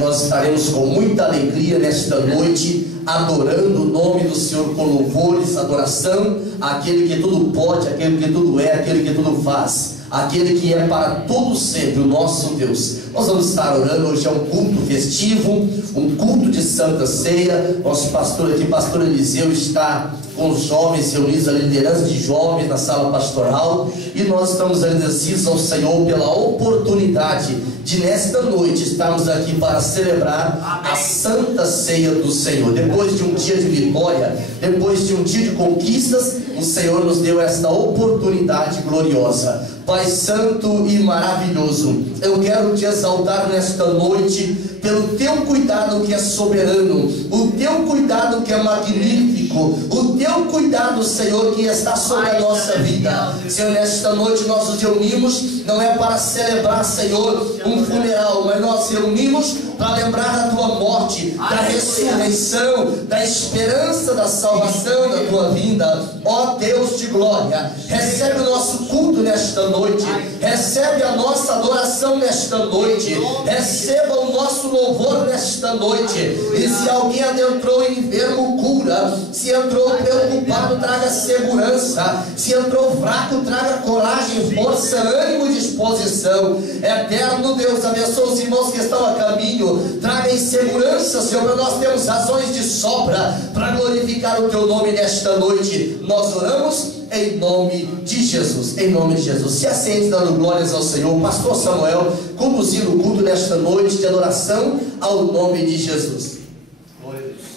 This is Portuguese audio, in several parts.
Nós estaremos com muita alegria nesta noite, adorando o nome do Senhor com louvores, adoração àquele que tudo pode, àquele que tudo é, àquele que tudo faz, aquele que é para todo sempre o nosso Deus. Nós vamos estar orando. Hoje é um culto festivo, um culto de Santa Ceia. Nosso pastor aqui, pastor Eliseu, está com os jovens reunidos, a liderança de jovens na sala pastoral, e nós estamos agradecidos ao Senhor pela oportunidade de nesta noite estarmos aqui para celebrar a Santa Ceia do Senhor. Depois de um dia de vitória, depois de um dia de conquistas, o Senhor nos deu esta oportunidade gloriosa. Pai santo e maravilhoso, eu quero te exaltar nesta noite pelo teu cuidado que é soberano, o teu cuidado que é magnífico, o teu cuidado, Senhor, que está sobre a nossa vida. Senhor, nesta noite nós nos reunimos, não é para celebrar, Senhor, um funeral, mas nós nos reunimos para lembrar da tua morte, da ressurreição, da esperança da salvação, da tua vinda. Ó Deus de glória, recebe o nosso culto nesta noite, recebe a nossa adoração nesta noite, receba o nosso louvor nesta noite. E se alguém adentrou enfermo, cura. Se entrou preocupado, traga segurança. Se entrou fraco, traga coragem, força, ânimo e disposição. Eterno Deus, abençoa os irmãos que estão a caminho, traga em segurança, Senhor, para nós termos razões de sobra para glorificar o teu nome nesta noite. Nós oramos em nome de Jesus, em nome de Jesus. Se assente dando glórias ao Senhor. Pastor Samuel conduzindo o culto nesta noite de adoração ao nome de Jesus.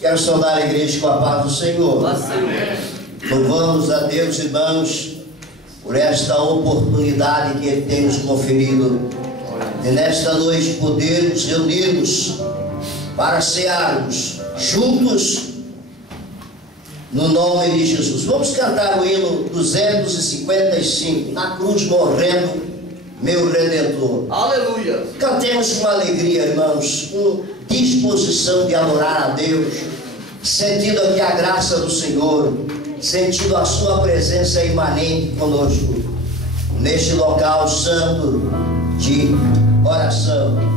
Quero saudar a igreja com a paz do Senhor. Louvamos a Deus, irmãos, por esta oportunidade que Ele tem nos conferido de nesta noite podermos reunirmos para cearmos juntos no nome de Jesus. Vamos cantar o hino 255, Na cruz morrendo, meu Redentor. Aleluia. Cantemos com alegria, irmãos, com disposição de adorar a Deus, sentindo aqui a graça do Senhor, sentindo a sua presença imanente conosco, neste local santo de oração.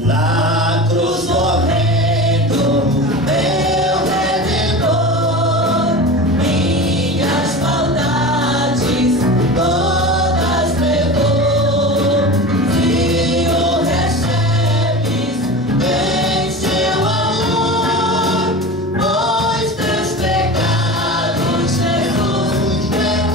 Na cruz morrendo, meu Redentor, minhas maldades todas levou. Se o recebes em seu amor, pois teus pecados Jesus levou.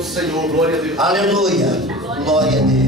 do Senhor, glória a Deus. Aleluia, glória a Deus.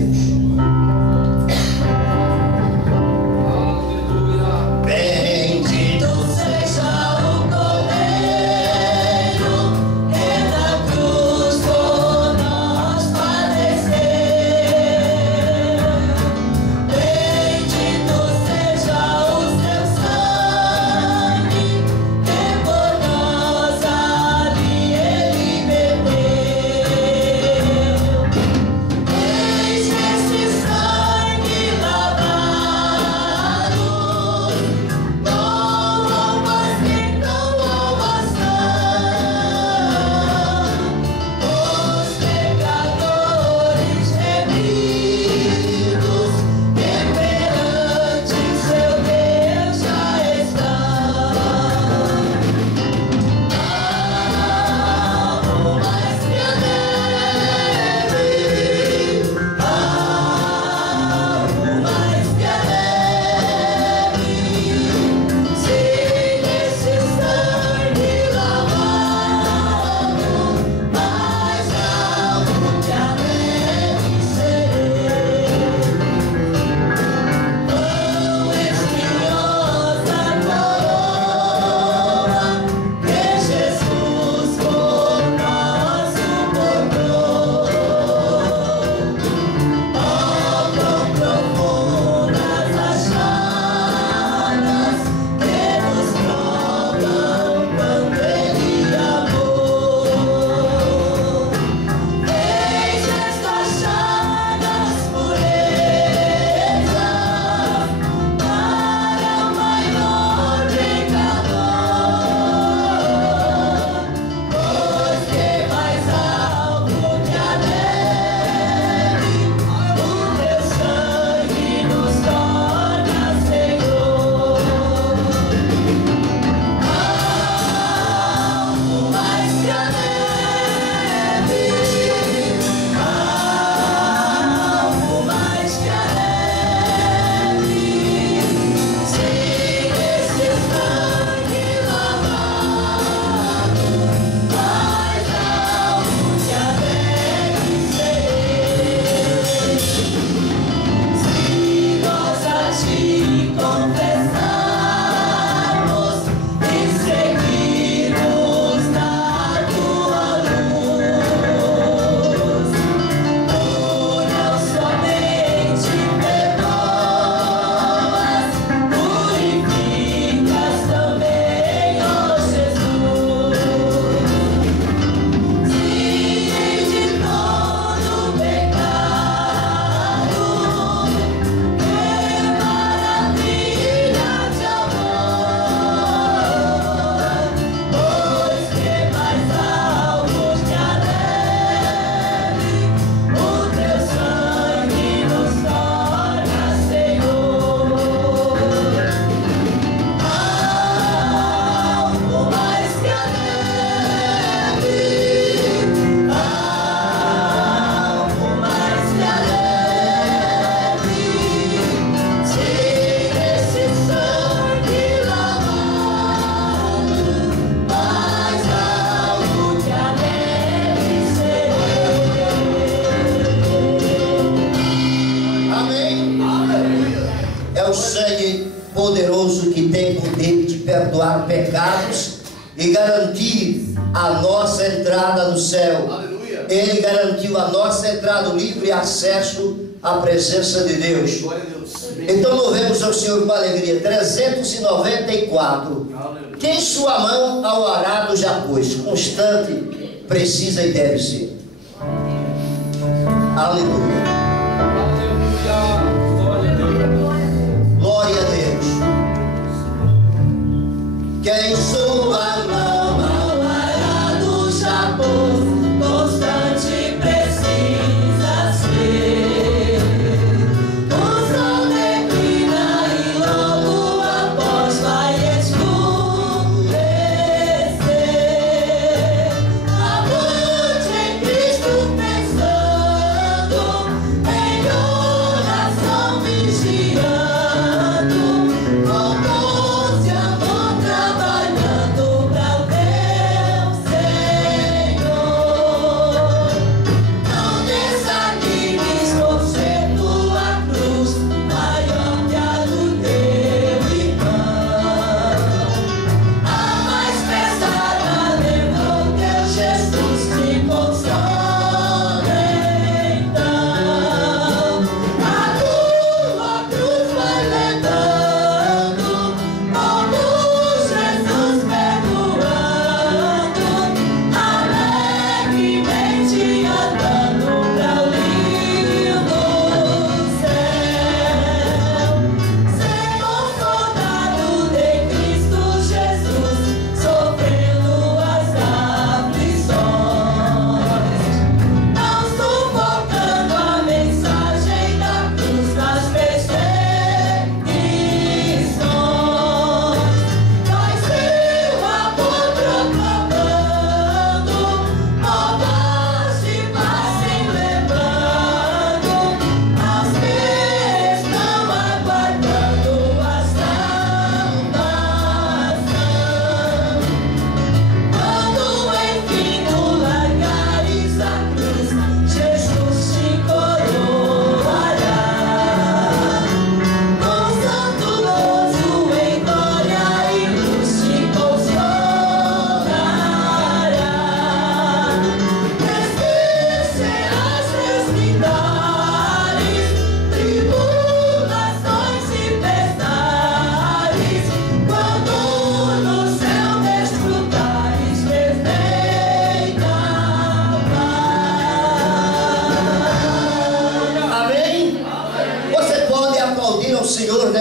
Perdoar pecados e garantir a nossa entrada no céu. Aleluia. Ele garantiu a nossa entrada, o livre acesso à presença de Deus. Glória a Deus. Então louvemos ao Senhor com alegria. 394. Aleluia. Quem sua mão ao arado já pôs, constante, precisa e deve ser. Aleluia. Glória a Deus. Quem sua mão ao arado já pôs, constante precisa ser. O sol declina e logo após vai escurecer. Avante em Cristo pensando, em oração vigiando, com doce amor trabalhando.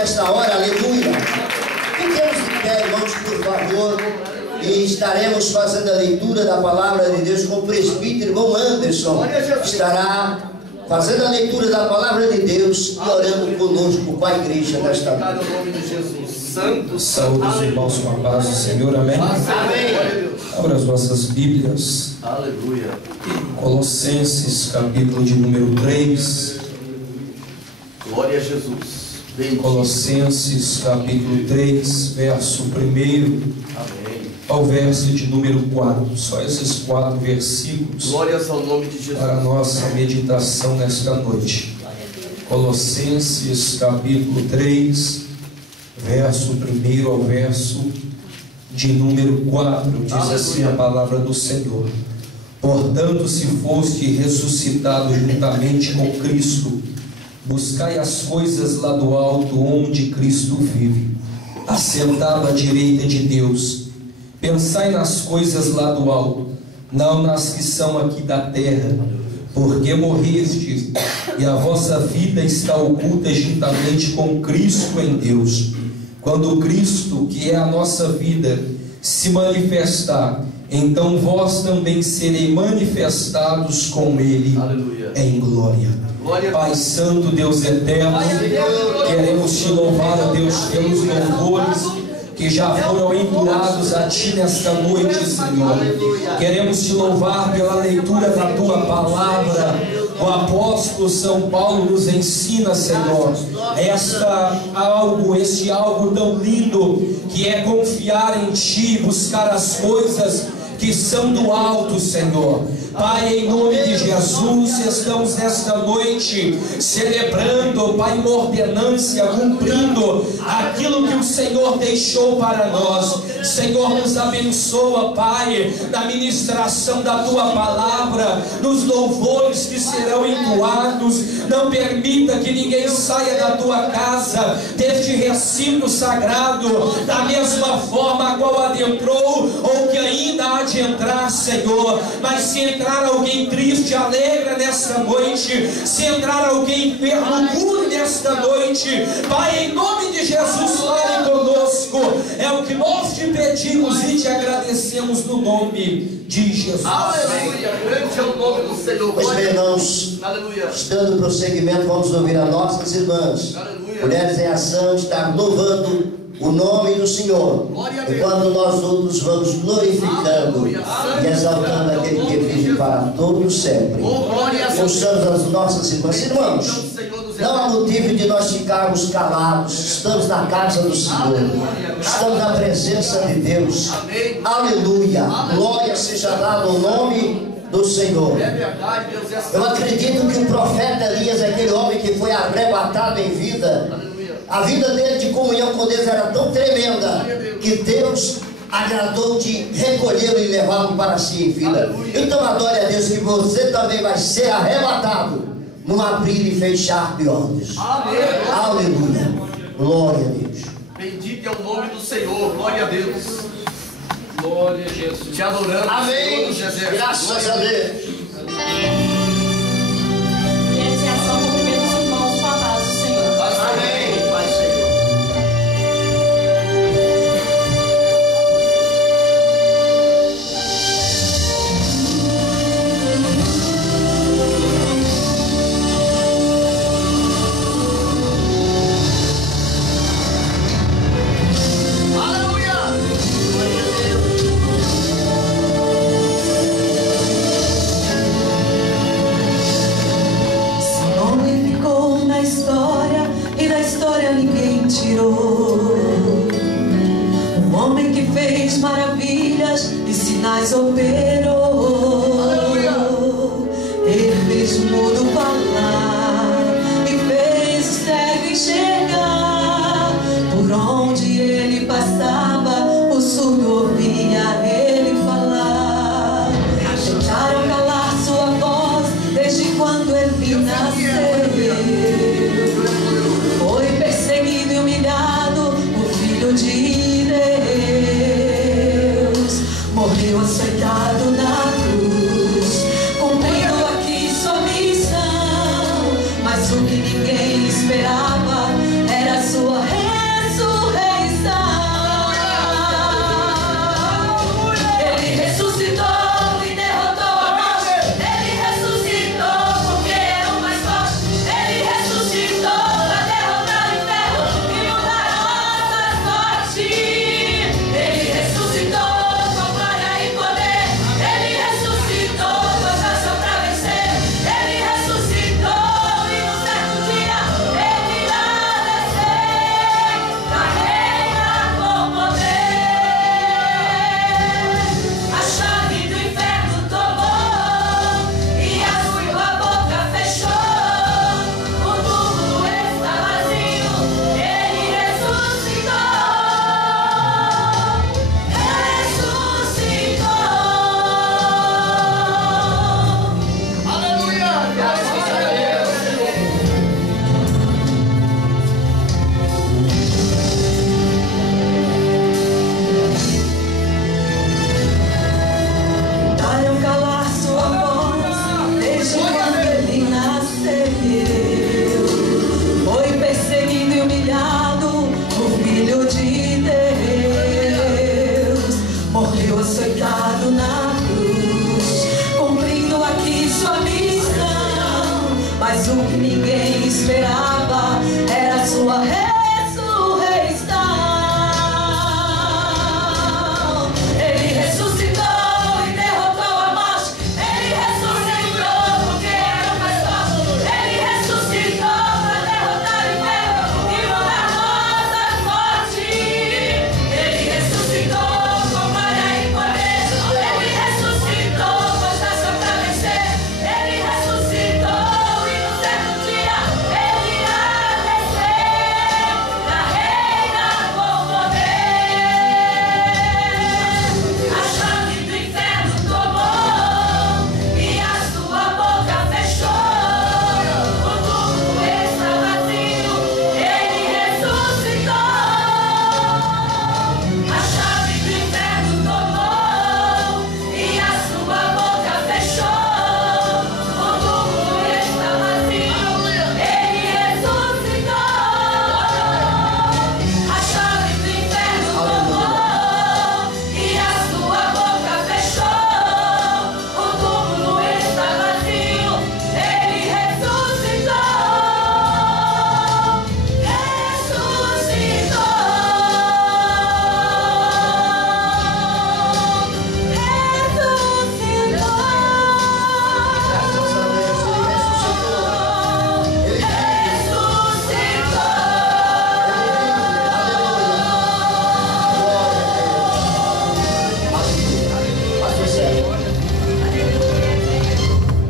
nesta hora, aleluia. Fiquemos de pé, irmãos, por favor, e estaremos fazendo a leitura da palavra de Deus com o presbítero irmão Anderson. Estará fazendo a leitura da palavra de Deus e orando conosco com a igreja nesta noite. Em nome de Jesus. Santo, saúde os irmãos com a paz do Senhor, amém? Amém. Abra as vossas Bíblias. Aleluia. Colossenses, capítulo de número 3. Glória a Jesus. Bendito. Colossenses, capítulo 3, verso 1 Amém. ao verso de número 4. Só esses 4 versículos Glórias ao nome de Jesus. para a nossa meditação nesta noite. Colossenses, capítulo 3, verso 1 ao verso de número 4. Diz assim a palavra do Senhor: portanto, se foste ressuscitado juntamente com Cristo, buscai as coisas lá do alto, onde Cristo vive, assentado à direita de Deus. Pensai nas coisas lá do alto, não nas que são aqui da terra, porque morrestes, e a vossa vida está oculta juntamente com Cristo em Deus. Quando Cristo, que é a nossa vida, se manifestar, então vós também sereis manifestados com Ele. Aleluia. Em glória. Pai Santo, Deus eterno, queremos te louvar, ó Deus, pelos louvores que já foram entoados a Ti nesta noite, Senhor. Queremos te louvar pela leitura da Tua palavra. O apóstolo São Paulo nos ensina, Senhor, este algo tão lindo, que é confiar em Ti, buscar as coisas que são do alto, Senhor. Pai, em nome de Jesus, estamos nesta noite celebrando, Pai, uma ordenância, cumprindo aquilo que o Senhor deixou para nós. Senhor, nos abençoa, Pai, na ministração da Tua palavra, nos louvores que serão entoados. Não permita que ninguém saia da Tua casa, deste recinto sagrado, da mesma forma a qual adentrou, ou que ainda há de entrar, Senhor. Mas se entrar alguém triste, alegra nesta noite. Se entrar alguém enfermo, cure nesta noite. Pai, em nome de Jesus, fale conosco. É o que nós te pedimos e te agradecemos no nome de Jesus. Aleluia. Grande é o nome do Senhor. Pois bem, irmãos, Aleluia. dando prosseguimento, vamos ouvir as nossas irmãs, Aleluia. mulheres em ação, estar louvando o nome do Senhor, Glória a Deus. enquanto nós outros vamos glorificando Aleluia. e exaltando aquele que vive para todo sempre. Oh, glória a Deus. Ouçamos as nossas irmãs. Irmãos, não há motivo de nós ficarmos calados. Estamos na casa do Senhor, estamos na presença de Deus. Amém. Aleluia. Glória seja dada ao nome do Senhor. É verdade, Deus é Eu santo. acredito que o profeta Elias, aquele homem que foi arrebatado em vida, Aleluia. a vida dele de comunhão com Deus era tão tremenda que Deus agradou de recolhê-lo e levá-lo para si em vida. Aleluia. Então adore a Deus, que você também vai ser arrebatado num abrir e fechar de olhos. Amém. Aleluia. Glória a Deus. Bendito é o nome do Senhor. Glória a Deus. Glória a Jesus. Te adoramos. Amém. Senhor dos exércitos. Graças a Deus. Mulheres em ação, cumprimento os irmãos com a paz do Senhor. Amém. Pai Senhor. Seu nome ficou na história e da história ninguém tirou. Um homem que fez maravilhas e sinais operou. Ele fez o mudo falar e fez o cego enxergar. Por onde ele passava, o surdo ouvia ele falar. Tentaram calar sua voz desde quando ele nasceu. Foi perseguido e humilhado, o Filho de Deus. Morreu açoitado Mas o que ninguém esperava era a sua ressurreição. Ele ressuscitou e derrotou a morte. Ele ressuscitou porque era mais forte. Ele ressuscitou para derrotar o inferno e mudar nossa sorte. Ele ressuscitou com glória e poder. Ele ressuscitou, pois nasceu para vencer. Ele ressuscitou e no certo dia ele irá descer na reina com poder. A chave do inferno tomou e a sua boca fechou. O túmulo está vazio, ele ressuscitou. A chave do inferno tomou e a sua boca fechou. O túmulo está vazio, ele ressuscitou. A chave do inferno tomou e a sua boca fechou. O túmulo está vazio, ele ressuscitou.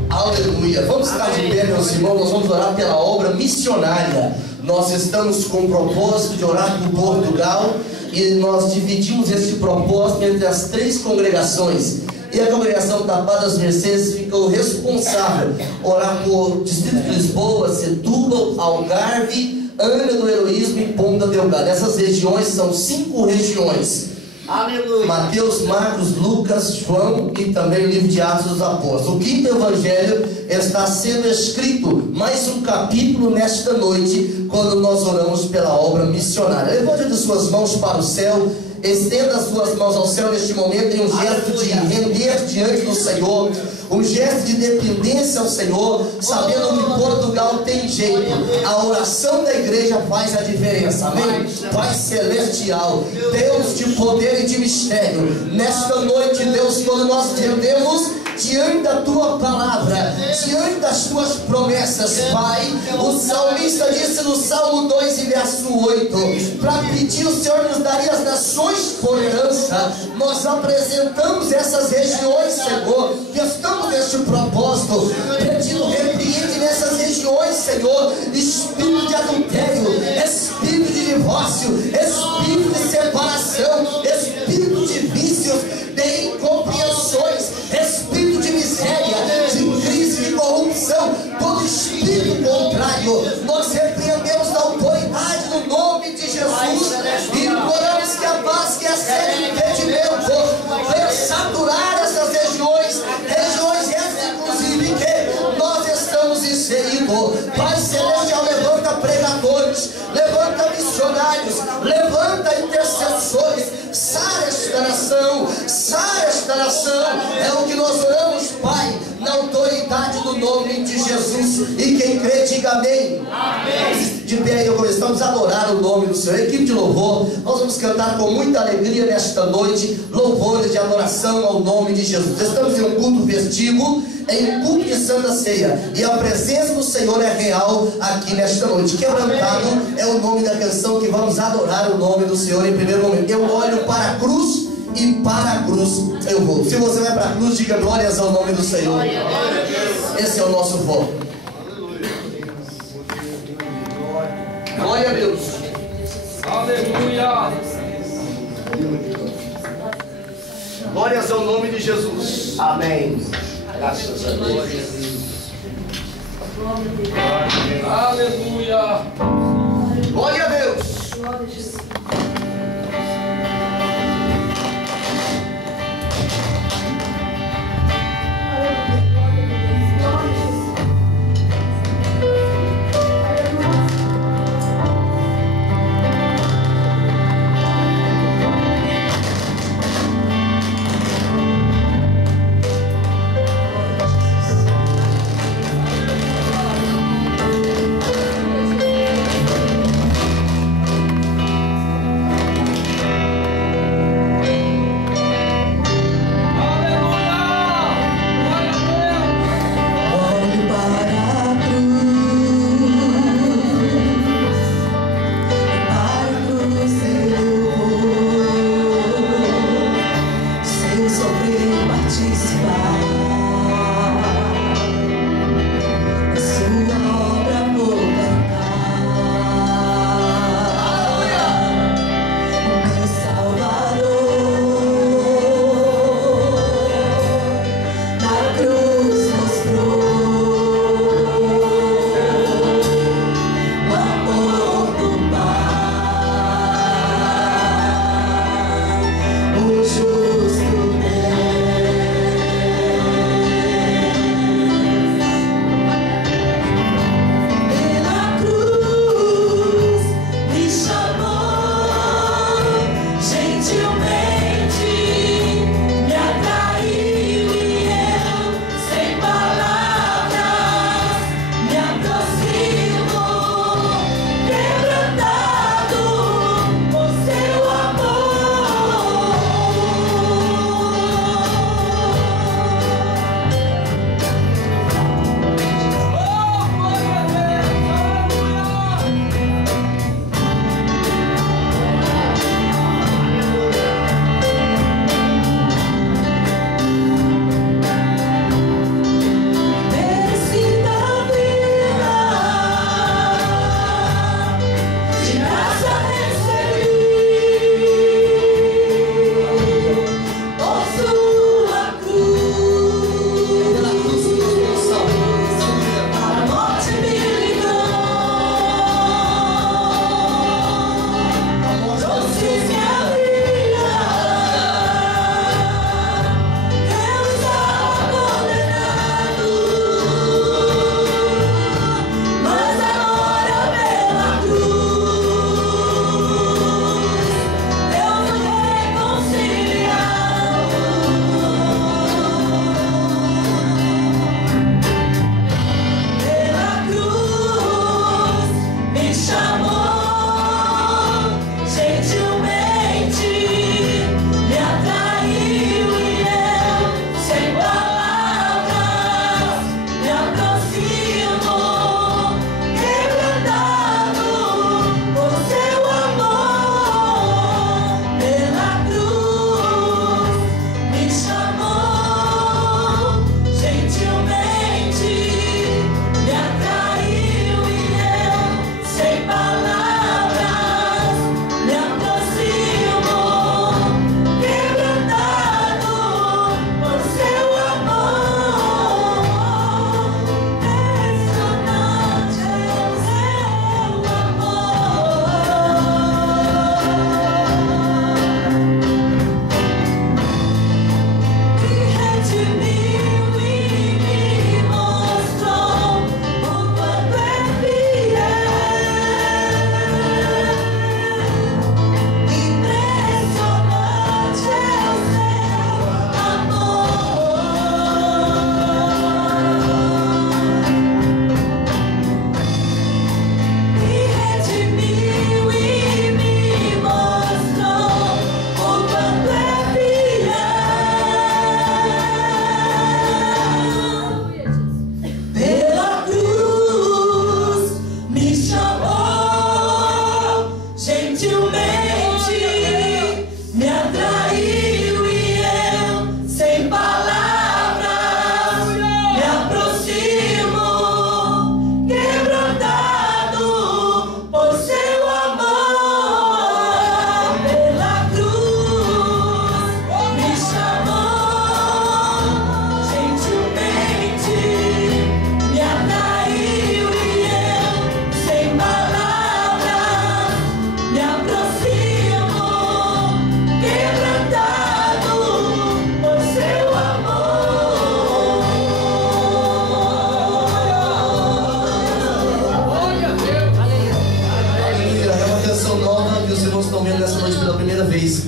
Aleluia. Vamos ficar de pé, meus irmãos. Nós vamos orar pela obra missionária. Nós estamos com o propósito de orar por Portugal e nós dividimos esse propósito entre as 3 congregações. E a congregação da Paz das Mercês ficou responsável orar por Distrito de Lisboa, Setúbal, Algarve, Angra do Heroísmo e Ponta Delgada. Essas regiões são 5 regiões. Aleluia. Mateus, Marcos, Lucas, João e também o livro de Atos dos Apóstolos. O 5º evangelho está sendo escrito, mais um capítulo nesta noite, quando nós oramos pela obra missionária. Levante as suas mãos para o céu, estenda as suas mãos ao céu neste momento em um gesto de render diante do Senhor, um gesto de dependência ao Senhor, sabendo que Portugal tem jeito. A oração da igreja faz a diferença, amém? Pai celestial, Deus de poder e de mistério, nesta noite, Deus, quando nós rendemos diante da tua palavra, diante das tuas promessas, Pai, o salmista disse no Salmo 2 e verso 8, para pedir o Senhor nos daria as nações por herança. Nós apresentamos essas regiões, Senhor, que estamos neste propósito, pedindo, repreende nessas regiões, Senhor, espírito de adultério, espírito de divórcio, espírito de separação, espírito de vícios, de incompreensões, espírito de miséria, de crise, de corrupção, todo espírito contrário, nós repreendemos na autoridade do nome de Jesus e imploramos que a paz, que a sede de entendimento venha saturar essas regiões essas inclusive que nós estamos inseridos. Pai celestial, levanta pregadores, levanta missionários, levanta intercessores, sara esta nação, é o que nós oramos, Pai, na autoridade do nome de Jesus. E quem crê, diga amém. Amém. De pé, estamos a adorar o nome do Senhor. Equipe de louvor, nós vamos cantar com muita alegria nesta noite, louvores de adoração ao nome de Jesus. Estamos em um culto festivo, em um culto de Santa Ceia, e a presença do Senhor é real aqui nesta noite. Quebrantado é o nome da canção que vamos adorar o nome do Senhor em primeiro momento. Eu olho para a cruz e para a cruz eu vou. Se você vai para a cruz, diga glórias ao nome do Senhor. Esse é o nosso foco. Glória a Deus. Aleluia. Glórias ao nome de Jesus. Amém. Graças a Deus. Aleluia. Glória a Deus.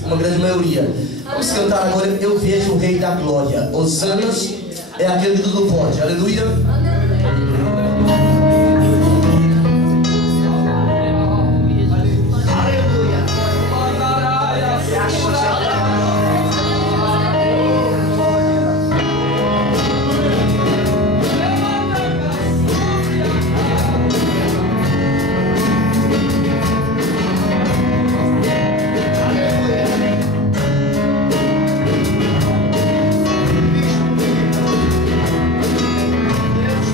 uma grande maioria. Vamos cantar agora, eu vejo o Rei da Glória. Hosanas é aquele que tudo pode. Aleluia. Deus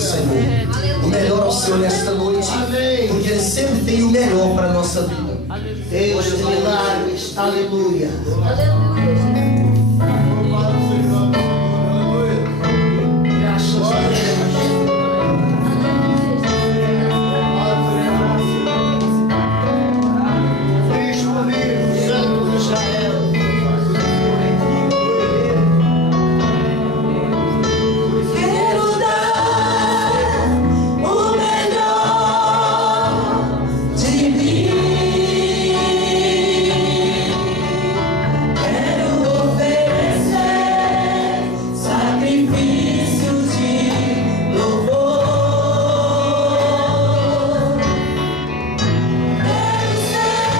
Senhor. O melhor ao Senhor nesta noite, porque Ele sempre tem o melhor para a nossa vida. Deus de milagres, aleluia. Graças a Deus. Cristo vivo, Santo de Israel. Quero dar o melhor de mim. Quero oferecer sacrifício de louvor. Quero ser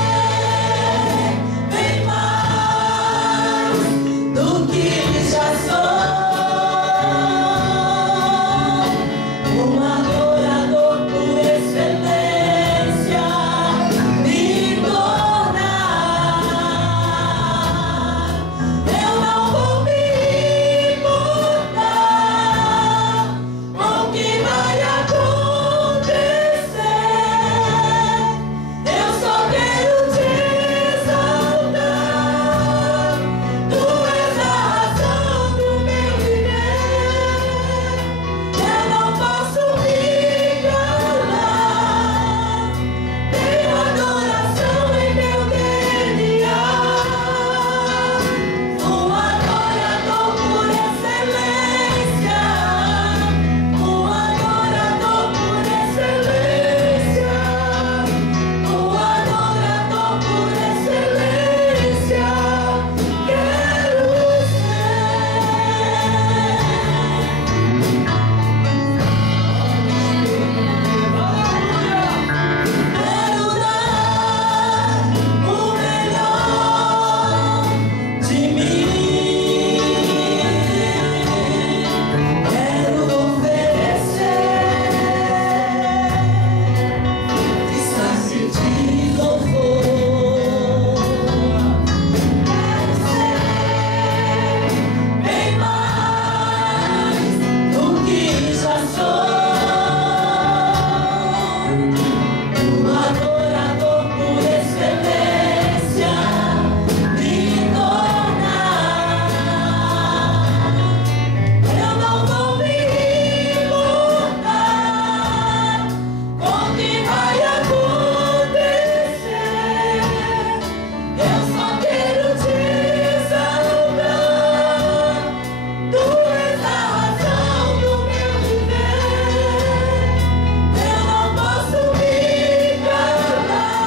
bem mais do que já sou. Um adorador por excelência me tornar. Eu não vou me importar com o que vai acontecer. Eu só quero te exaltar. Tu és a razão do meu viver. Eu não posso me calar. Tenho adoração em meu DNA. Um adorador por excelência. Um adorador por excelência. Um adorador por excelência. Quero Quero dar o melhor de mim. Quero oferecer sacrifício de louvor. Quero ser bem mais do que já sou. Um adorador por excelência me tornar. Eu não vou me importar com o que vai acontecer. Eu só quero te exaltar. Tu és a razão do meu viver. Eu não posso me calar.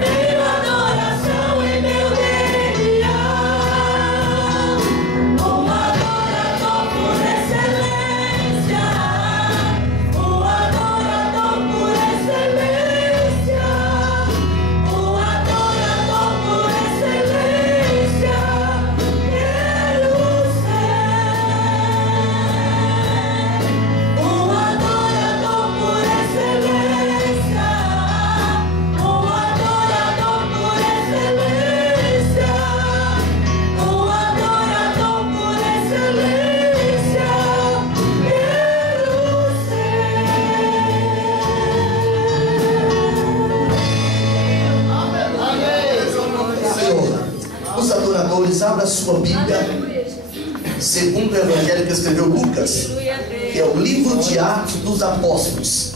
Tenho adoração em meu DNA. Um adorador por excelência. Um adorador por excelência. Um adorador por excelência. Quero ser um adorador por excelência. Um adorador por excelência. Um adorador por excelência. Senhor, os adoradores, abra a sua Bíblia, segundo o Evangelho que escreveu Lucas, que é o livro de Atos dos Apóstolos,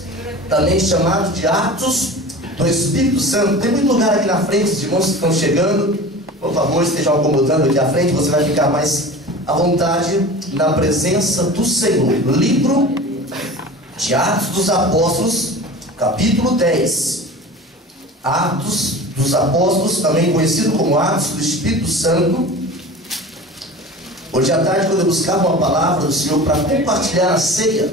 também chamado de Atos do Espírito Santo. Tem muito lugar aqui na frente, os irmãos que estão chegando, por favor, estejam acomodando aqui à frente, você vai ficar mais à vontade na presença do Senhor. Livro de Atos dos Apóstolos, capítulo 10. Atos dos Apóstolos, também conhecido como Atos do Espírito Santo. Hoje à tarde, quando eu buscava uma palavra do Senhor para compartilhar a ceia,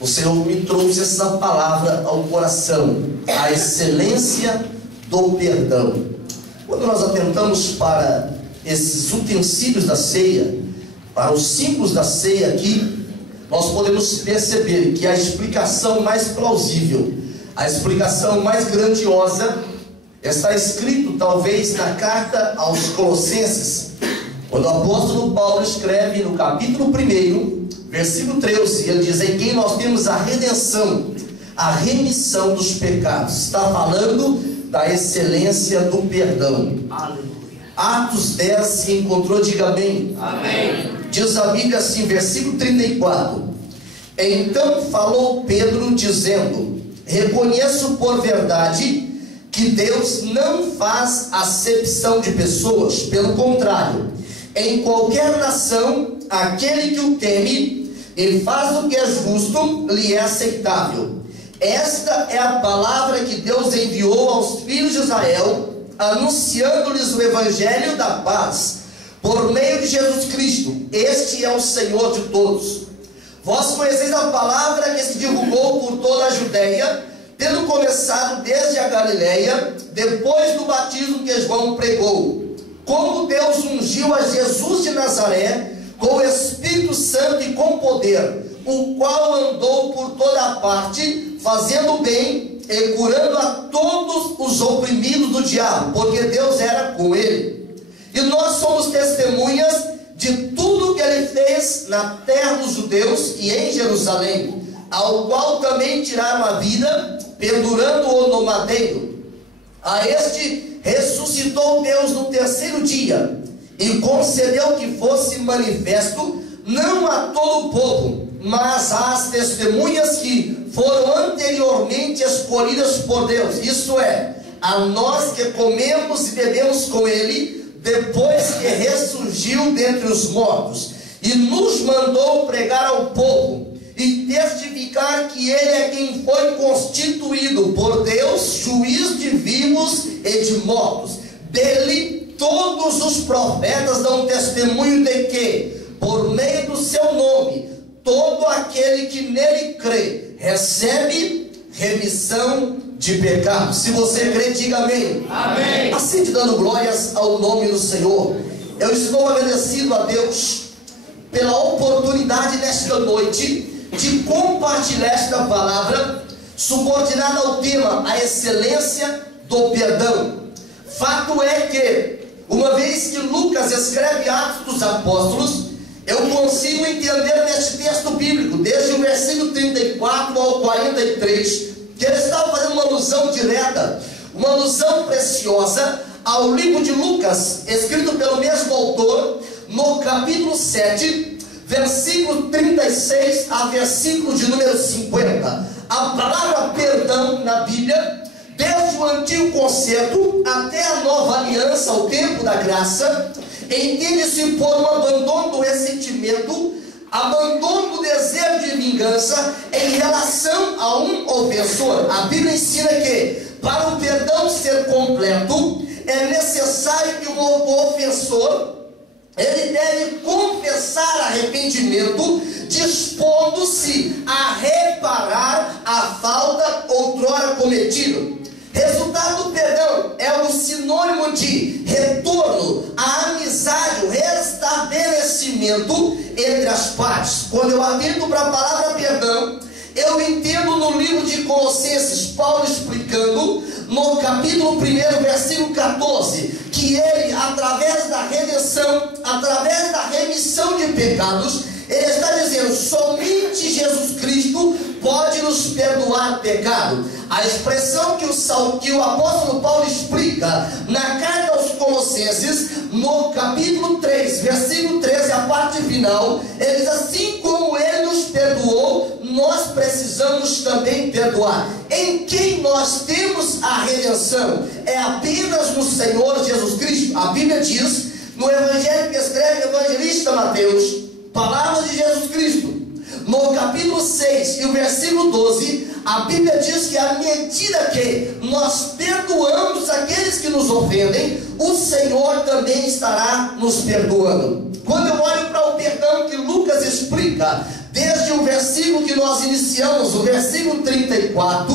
o Senhor me trouxe essa palavra ao coração: a excelência do perdão. Quando nós atentamos para esses utensílios da ceia, para os símbolos da ceia aqui, nós podemos perceber que a explicação mais plausível, a explicação mais grandiosa, está escrito talvez na carta aos Colossenses, quando o apóstolo Paulo escreve no capítulo 1, versículo 13, ele diz: em quem nós temos a redenção, a remissão dos pecados. Está falando da excelência do perdão. Aleluia. Atos 10 se encontrou, diga amém. Amém. Diz a Bíblia assim, versículo 34: então falou Pedro dizendo: reconheço por verdade que Deus não faz acepção de pessoas, pelo contrário, em qualquer nação, aquele que o teme e faz o que é justo, lhe é aceitável. Esta é a palavra que Deus enviou aos filhos de Israel, anunciando-lhes o evangelho da paz, por meio de Jesus Cristo. Este é o Senhor de todos. Vós conheceis a palavra que se divulgou por toda a Judeia, tendo começado desde a Galileia, depois do batismo que João pregou, como Deus ungiu a Jesus de Nazaré com o Espírito Santo e com poder, o qual andou por toda a parte, fazendo bem e curando a todos os oprimidos do diabo, porque Deus era com ele. E nós somos testemunhas de tudo que ele fez na terra dos judeus e em Jerusalém, ao qual também tiraram a vida, pendurando-o no madeiro. A este ressuscitou Deus no terceiro dia, e concedeu que fosse manifesto, não a todo o povo, mas às testemunhas que foram anteriormente escolhidas por Deus, isto é, a nós que comemos e bebemos com ele, depois que ressurgiu dentre os mortos, e nos mandou pregar ao povo, e testificar que ele é quem foi constituído por Deus, juiz de vivos e de mortos. Dele todos os profetas dão testemunho de que, por meio do seu nome, todo aquele que nele crê, recebe remissão de pecados. Se você crê, diga amém. Amém. Assim, te dando glórias ao nome do Senhor, eu estou agradecido a Deus pela oportunidade nesta noite de compartilhar esta palavra subordinada ao tema, a excelência do perdão. Fato é que, uma vez que Lucas escreve Atos dos Apóstolos, eu consigo entender neste texto bíblico, desde o versículo 34 ao 43, que ele estava fazendo uma alusão direta, uma alusão preciosa ao livro de Lucas, escrito pelo mesmo autor, no capítulo 7, versículo 36 a versículo de número 50. A palavra perdão na Bíblia, desde o antigo concerto até a nova aliança, o tempo da graça, entende-se por um abandono do ressentimento, abandono do desejo de vingança em relação a um ofensor. A Bíblia ensina que, para o perdão ser completo, é necessário que o ofensor ele deve confessar arrependimento, dispondo-se a reparar a falta outrora cometida. Resultado do perdão é um sinônimo de retorno, a amizade, o restabelecimento entre as partes. Quando eu atento para a palavra perdão, eu entendo no livro de Colossenses, Paulo explicando, no capítulo 1, versículo 14, que ele, através da redenção, através da remissão de pecados, ele está dizendo, somente Jesus Cristo pode nos perdoar o pecado. A expressão que o apóstolo Paulo explica na carta aos Colossenses, no capítulo 3, versículo 13, a parte final, ele diz, assim como ele nos perdoou, nós precisamos também perdoar. Em quem nós temos a redenção? É apenas no Senhor Jesus Cristo. A Bíblia diz, no evangelho que escreve o evangelista Mateus, palavras de Jesus Cristo, no capítulo 6 e o versículo 12, a Bíblia diz que à medida que nós perdoamos aqueles que nos ofendem, o Senhor também estará nos perdoando. Quando eu olho para o perdão que Lucas explica, desde o versículo que nós iniciamos, o versículo 34,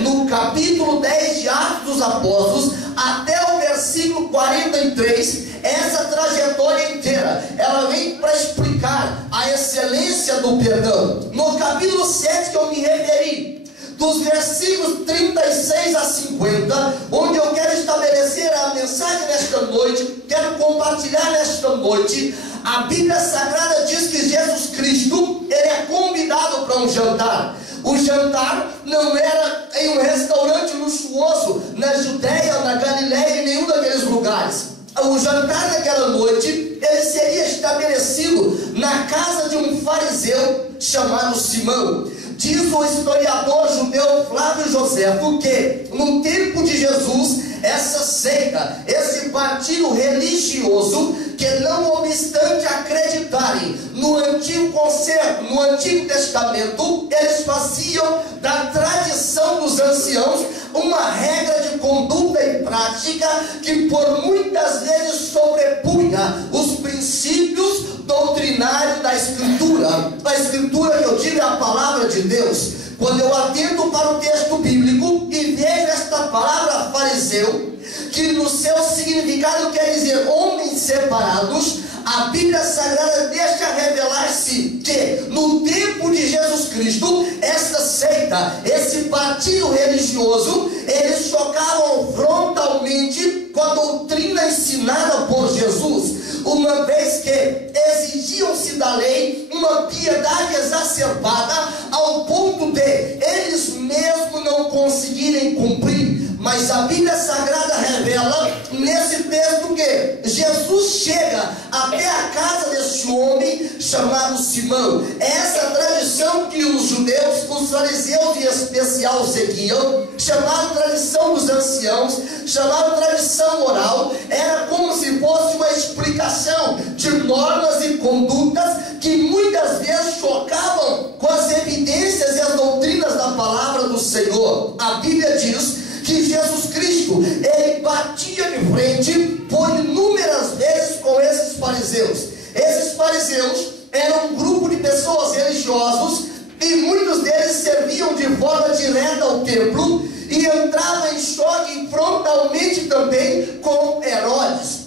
no capítulo 10 de Atos dos Apóstolos, até o versículo 43, essa trajetória inteira, ela vem para explicar a excelência do perdão. No capítulo 7 que eu me referi, dos versículos 36 a 50, onde eu quero estabelecer a mensagem nesta noite, quero compartilhar nesta noite. A Bíblia Sagrada diz que Jesus Cristo, ele é convidado para um jantar. O jantar não era em um restaurante luxuoso na Judéia, na Galiléia, em nenhum daqueles lugares. O jantar daquela noite, ele seria estabelecido na casa de um fariseu chamado Simão. Diz o historiador judeu Flávio Joséfo que no tempo de Jesus, essa seita, esse partido religioso, que não obstante acreditarem no Antigo Concerto, no Antigo Testamento, eles faziam da tradição dos anciãos uma regra de conduta e prática que por muitas vezes sobrepunha os princípios doutrinários da Escritura. A Escritura que eu digo é a palavra de Deus. Quando eu atento para o texto bíblico e vejo esta palavra fariseu, que no seu significado quer dizer homens separados, a Bíblia Sagrada deixa revelar-se que no tempo de Jesus Cristo, essa seita, esse partido religioso, eles chocavam frontalmente com a doutrina ensinada por Jesus, uma vez que exigiam-se da lei uma piedade exacerbada ao ponto de eles mesmos não conseguirem cumprir. Mas a Bíblia Sagrada revela nesse texto que Jesus chega até a casa deste homem chamado Simão. Essa tradição que os judeus, os fariseus em especial seguiam, chamada tradição dos anciãos, chamada tradição oral, era como se fosse uma explicação de normas e condutas que muitas vezes chocavam com as evidências e as doutrinas da palavra do Senhor. A Bíblia diz que Jesus Cristo, ele batia de frente por inúmeras vezes com esses fariseus. Esses fariseus eram um grupo de pessoas religiosos e muitos deles serviam de forma direta ao templo e entravam em choque frontalmente também com Herodes.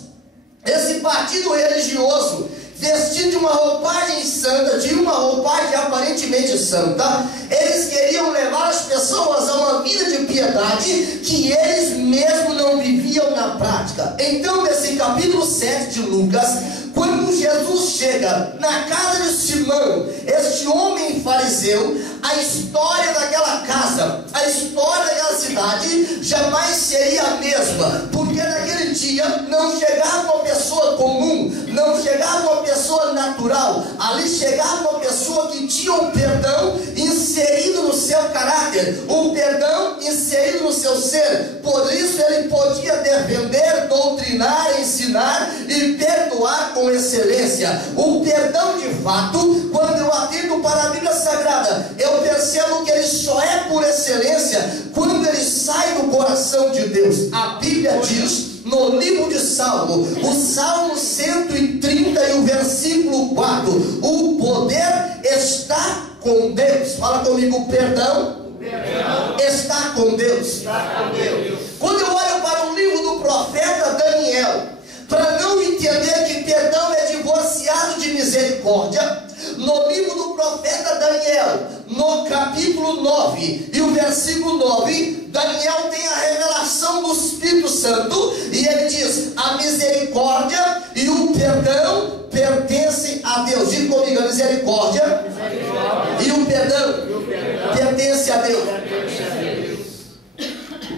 Esse partido religioso, vestido de uma roupagem santa, de uma roupagem aparentemente santa, eles queriam levar as pessoas a uma vida de piedade que eles mesmos não viviam na prática. Então, nesse capítulo 7 de Lucas, quando Jesus chega na casa de Simão, este homem fariseu, a história daquela casa, a história daquela cidade jamais seria a mesma, porque naquele dia não chegava uma pessoa comum, não chegava uma pessoa natural, ali chegava uma pessoa que tinha um perdão inserido no seu caráter, um perdão inserido no seu ser. Por isso ele podia defender, doutrinar, ensinar e perdoar com excelência. O perdão de fato, quando eu atendo para a Bíblia Sagrada, eu percebo que ele só é por excelência quando ele sai do coração de Deus. A Bíblia diz no livro de Salmo, o Salmo 130 e o versículo 4, o poder está com Deus. Fala comigo, o perdão está com Deus. Quando eu olho para o livro do profeta Daniel, para não entender que perdão é divorciado de misericórdia, no livro do profeta Daniel, no capítulo 9 e o versículo 9, Daniel tem a revelação do Espírito Santo e ele diz: a misericórdia e o perdão pertencem a Deus. Diga comigo, a misericórdia e o perdão pertencem a Deus.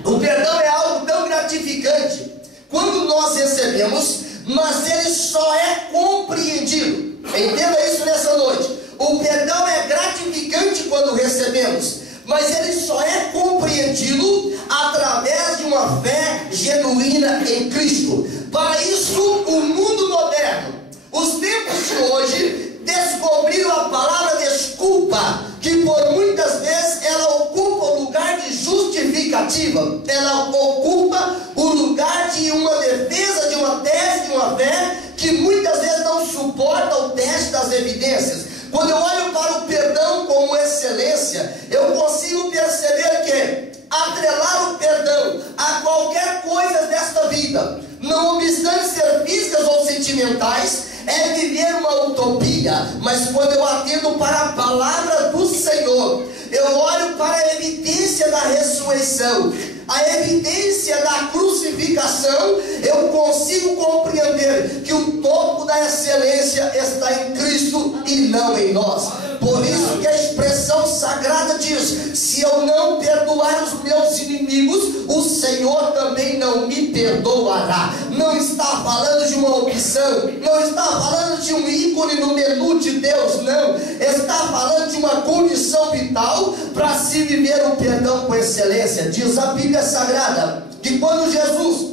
O perdão é algo tão gratificante quando nós recebemos, mas ele só é compreendido. Entenda isso nessa noite. O perdão é gratificante quando recebemos, mas ele só é compreendido através de uma fé genuína em Cristo. Para isso, o mundo moderno, os tempos de hoje, descobriram a palavra desculpa, que por muitas vezes ela ocupa o lugar de justificativa, ela ocupa o lugar de uma defesa, de uma tese, de uma fé, que muitas vezes não suporta o teste das evidências. Quando eu olho para o perdão como excelência, eu consigo perceber que atrelar o perdão a qualquer coisa desta vida, não obstante ser físicas ou sentimentais, é viver uma utopia. Mas quando eu atendo para a palavra do Senhor, eu olho para a evidência da ressurreição, a evidência da crucificação, eu consigo compreender que o topo da excelência está em Cristo e não em nós. Por isso que a expressão sagrada diz: se eu não perdoar os meus inimigos, o Senhor também não me perdoará. Não está falando de uma opção, não está falando de um ícone no menu de Deus, não. Está falando de uma condição vital para se viver o perdão com excelência. Diz a Bíblia Sagrada que quando Jesus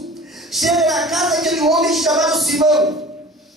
chega na casa daquele homem chamado Simão,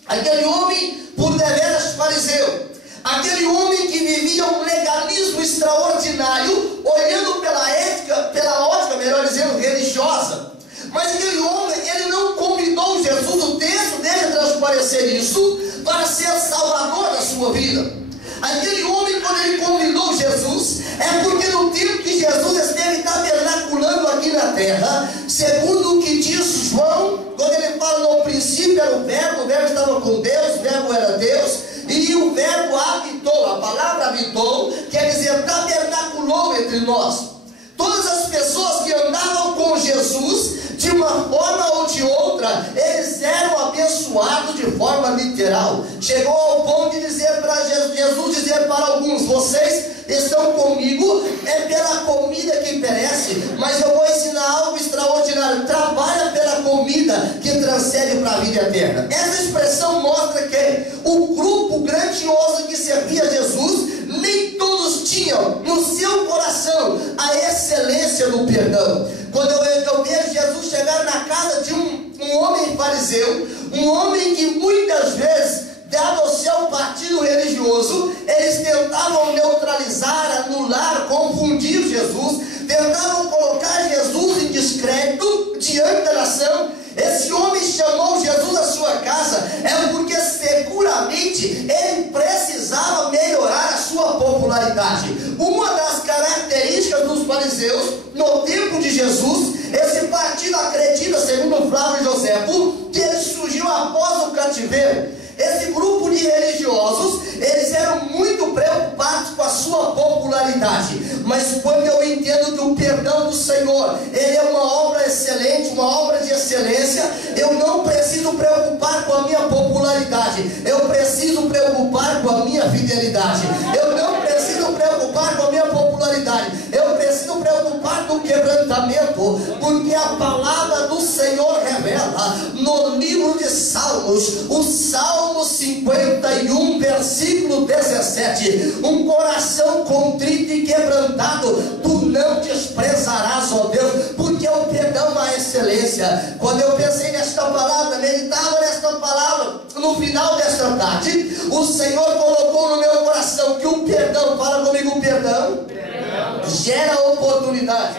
aquele homem por deveras fariseu, aquele homem que vivia um legalismo extraordinário, olhando pela ótica, melhor dizendo, religiosa. Mas aquele homem, ele não convidou Jesus, o texto deixa transparecer isso, para ser salvador da sua vida. Aquele homem, quando ele convidou Jesus, é porque no tempo que Jesus esteve tabernaculando aqui na terra, segundo o que diz João, quando ele fala no princípio era o verbo estava com Deus, o verbo era Deus, e o verbo habitou, a palavra habitou, quer dizer, tabernaculou entre nós. Todas as pessoas que andavam com Jesus, de uma forma ou de outra, eles eram abençoados de forma literal. Chegou ao ponto de dizer para Jesus dizer para alguns: vocês estão comigo, é pela comida que perece, mas eu vou ensinar algo extraordinário. Trabalha pela comida que transcende para a vida eterna. Essa expressão mostra que o grupo grandioso que servia Jesus, nem todos tinham no seu coração a excelência do perdão. Quando eu vejo Jesus chegar na casa de um homem fariseu, um homem que muitas vezes, dado o seu partido religioso, eles tentavam neutralizar, anular, confundir Jesus, tentavam colocar Jesus em descrédito diante da nação. Esse homem chamou Jesus à sua casa, é porque seguramente ele precisava melhorar a sua popularidade. Uma das características dos fariseus no tempo de Jesus, esse partido acredita, segundo Flávio Joséfo, que ele surgiu após o cativeiro. Esse grupo de religiosos, eles eram muito preocupados com a sua popularidade. Mas quando eu entendo que o perdão do Senhor, ele é uma obra excelente, uma obra de excelência, eu não preciso preocupar com a minha popularidade, eu preciso preocupar com a minha fidelidade. Eu não preciso preocupar com a minha popularidade, eu preciso preocupar com o quebrantamento, porque a palavra do Senhor revela no livro de Salmos, o Salmo 51, versículo 17: um coração contrito e quebrantado tu não desprezarás, ó Deus, porque o perdão é a excelência. Quando eu pensei nesta palavra, meditava nesta palavra, no final desta tarde, o Senhor colocou no meu coração que o perdão, fala comigo, o perdão gera oportunidade.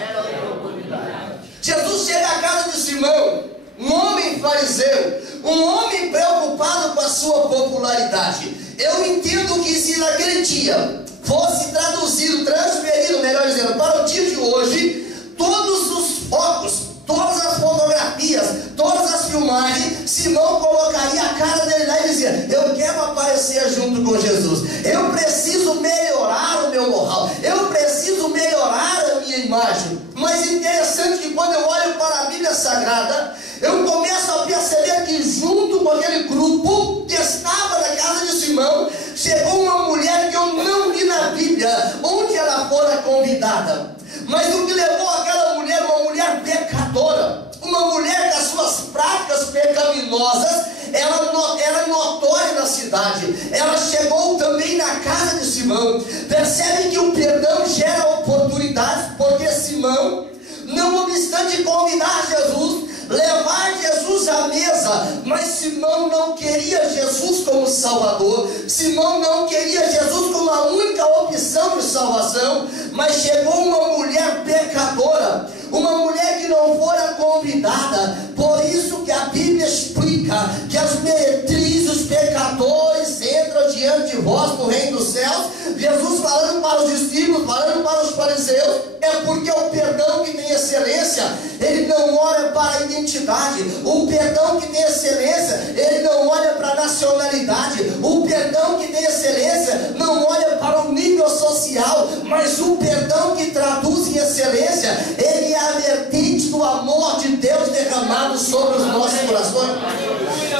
Jesus chega à casa de Simão, um homem fariseu, um homem preocupado com a sua popularidade. Eu entendo que se naquele dia fosse traduzido, transferido, melhor dizendo, para o dia de hoje, todos os focos, todas as fotografias, todas as filmagens, Simão colocaria a cara dele lá e dizia: eu quero aparecer junto com Jesus, eu preciso melhorar o meu moral, eu preciso melhorar a minha imagem. Mas interessante que quando eu olho para a Bíblia Sagrada, eu começo a perceber que junto com aquele grupo que estava na casa de Simão, chegou uma mulher que eu não vi na Bíblia onde ela fora convidada. Mas o que levou aquela mulher, uma mulher pecadora, uma mulher das suas práticas pecaminosas, ela era notória na cidade. Ela chegou também na casa de Simão. Percebe que o perdão gera oportunidades, porque Simão, não obstante convidar Jesus, levar Jesus à mesa, mas Simão não queria Jesus como Salvador, Simão não queria Jesus como a única opção de salvação, mas chegou uma mulher pecadora, uma mulher que não fora convidada. Por isso que a Bíblia explica que as meretrizes, os pecadores entram diante de vós no reino dos céus. Jesus falando para os discípulos, falando para os fariseus, é porque o perdão que tem excelência, ele não olha para a identidade. O perdão que tem excelência, ele não olha para a nacionalidade. O perdão que tem excelência não olha para o nível social, mas o perdão que traduz em excelência excelência, ele é a vertente do amor de Deus derramado sobre os nossos corações.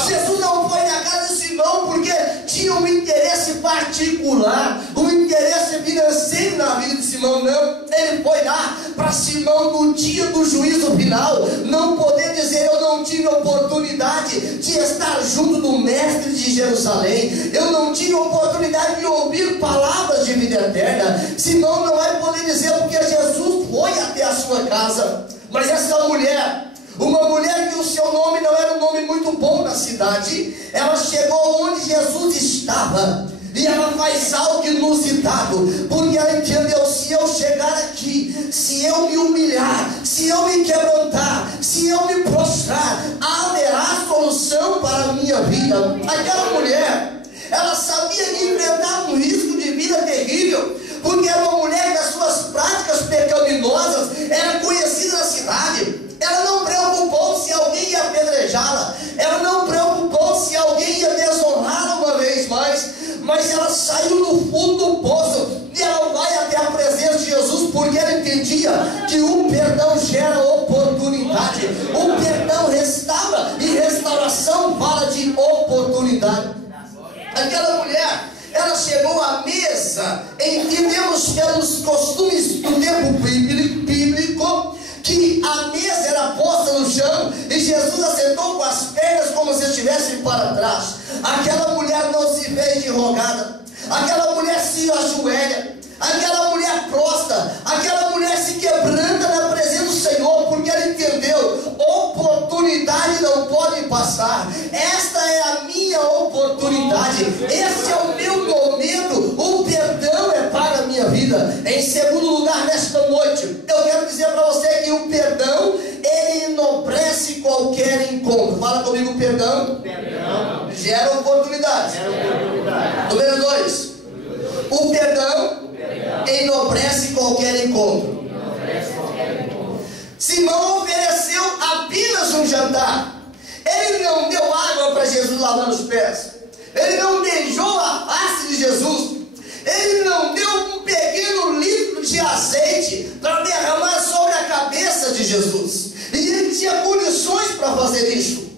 Jesus não foi na casa de Simão porque tinha um interesse particular, um interesse financeiro na vida de Simão, não. Ele foi lá para Simão no dia do juízo final, não poder dizer: eu não tive oportunidade de estar junto do mestre de Jerusalém, eu não tive oportunidade de ouvir palavras de vida eterna. Simão não vai poder dizer porque Jesus foi até a sua casa. Mas essa mulher, uma mulher que o seu nome não era um nome muito bom na cidade, ela chegou onde Jesus estava e ela faz algo inusitado, porque ela entendeu: se eu chegar aqui, se eu me humilhar, se eu me quebrantar, se eu me prostrar, haverá solução para a minha vida. Aquela mulher, ela sabia que enfrentava um risco de vida terrível, porque era uma mulher que as suas práticas pecaminosas eram conhecidas na cidade. Ela não preocupou se alguém ia apedrejá-la, ela não preocupou se alguém ia desonrá-la uma vez mais, mas ela saiu no fundo do poço e ela vai até a presença de Jesus, porque ela entendia que o perdão gera oportunidade, o perdão restaura, e restauração fala de oportunidade. Aquela mulher, ela chegou à mesa. Entendemos pelos costumes do tempo bíblico que a mesa era posta no chão e Jesus assentou com as pernas como se estivessem para trás. Aquela mulher não se fez de rogada, aquela mulher se ajoelha, aquela mulher prostra, aquela mulher se quebranta na presença do Senhor, porque ela entendeu: oportunidade não pode passar, esta é a minha oportunidade, esse é o meu momento, o perdão é para a minha vida. Em segundo lugar, nesta noite, eu quero dizer para você que o perdão, ele enobrece qualquer encontro. Fala comigo: perdão gera oportunidade. Número 2, o perdão enobrece qualquer encontro. Simão ofereceu apenas um jantar. Ele não deu água para Jesus lavar os pés, ele não beijou a face de Jesus, ele não deu um pequeno litro de azeite para derramar sobre a cabeça de Jesus, e ele tinha condições para fazer isso.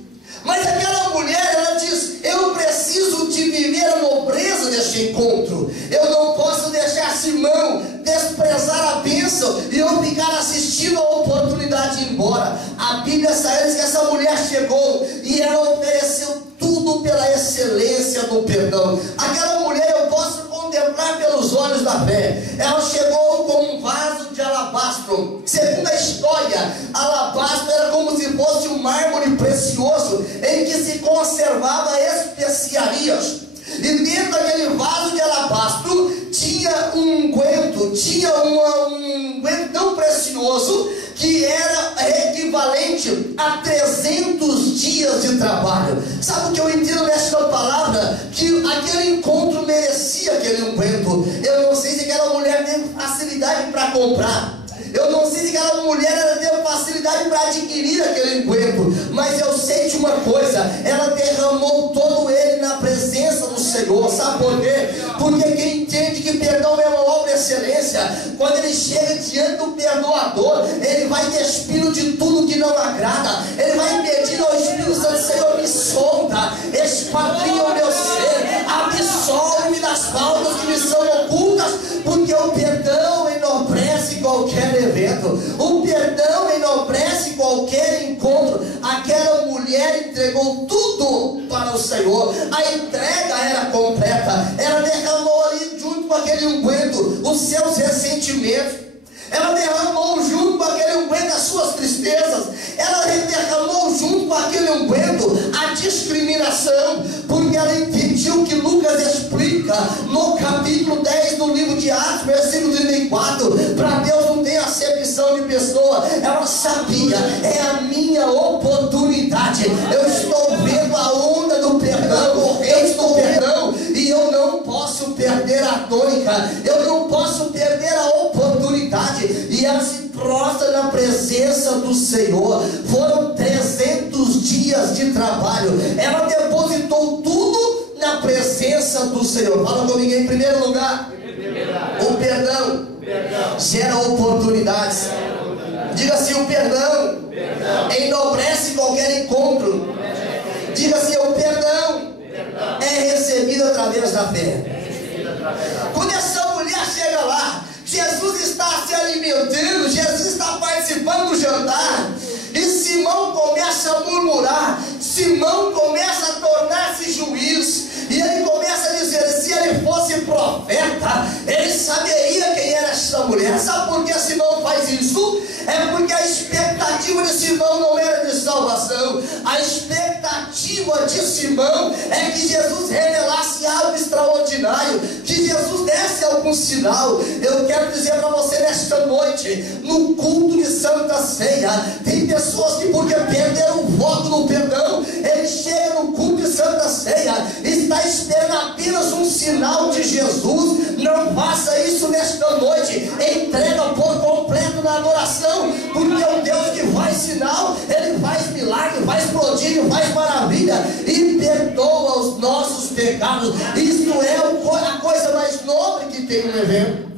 Mas aquela mulher, ela diz: eu preciso de viver a nobreza deste encontro, eu não posso deixar Simão desprezar a bênção e eu ficar assistindo a oportunidade de ir embora. A Bíblia diz que essa mulher chegou e ela ofereceu tudo pela excelência do perdão. Aquela mulher, eu posso contemplar pelos olhos da fé, ela chegou com um vaso de alabastro. Segundo a história, alabastro era como se fosse um mármore precioso em que se conservava especiarias, e dentro daquele vaso de alabastro tinha um unguento, um unguento tão precioso que era equivalente a 300 dias de trabalho. Sabe o que eu entendo nesta palavra? Que aquele encontro merecia aquele unguento. Eu não sei se aquela mulher teve facilidade para comprar, eu não sei se aquela mulher teve facilidade para adquirir aquele unguento, mas eu sei de uma coisa: ela derramou todo ele na presença do Senhor. Sabe por quê? Porque quem entende que perdão é uma obra de excelência, quando ele chega diante do perdoador, ele vai despindo de tudo que não agrada, ele vai pedindo ao Espírito Santo: Senhor, me solta, esquadrinha o meu ser, absolve-me das faltas que me são ocultas, porque o perdão enobrece qualquer evento, o perdão enobrece qualquer encontro. Aquela mulher entregou tudo para o Senhor, a entrega era completa, ela derramou ali junto com aquele unguento os seus ressentimentos, ela derramou junto com aquele unguento as suas tristezas, ela derramou junto com aquele unguento a discriminação, porque ela entendia o que Lucas explica no capítulo 10 do livro de Atos, versículo 34. Para Deus não tem acepção de pessoa, ela sabia: é a minha oportunidade, eu estou vendo a onda do perdão, corrente do perdão, e eu não posso perder a tônica, eu não posso perder a oportunidade. E ela se prostra na presença do Senhor. Foram 300 dias de trabalho, ela depositou tudo na presença do Senhor. Fala comigo: em primeiro lugar, o perdão gera oportunidades. Diga assim: o perdão enobrece qualquer encontro. Diga assim: o perdão é recebido através da fé. Quando essa mulher chega lá, Jesus está se alimentando, Jesus está participando do jantar, e Simão começa a murmurar, Simão começa a tornar-se juiz, e ele começa a dizer: se ele fosse profeta, ele saberia quem era essa mulher. Sabe por que Simão faz isso? É porque a expectativa de Simão não era de salvação. A expectativa de Simão é que Jesus revelasse algo extraordinário, que Jesus desse algum sinal. Eu quero dizer para você nesta noite, no culto de Santa Ceia, tem pessoas que, porque perderam o voto no perdão, ele chega no culto de Santa Ceia, está esperando apenas um sinal de Jesus. Não faça isso nesta noite. Entrega por completo na adoração, porque o Deus que faz sinal, ele faz milagre, faz prodígio, faz maravilha e perdoa os nossos pecados. Isto é a coisa mais nobre que tem no evento.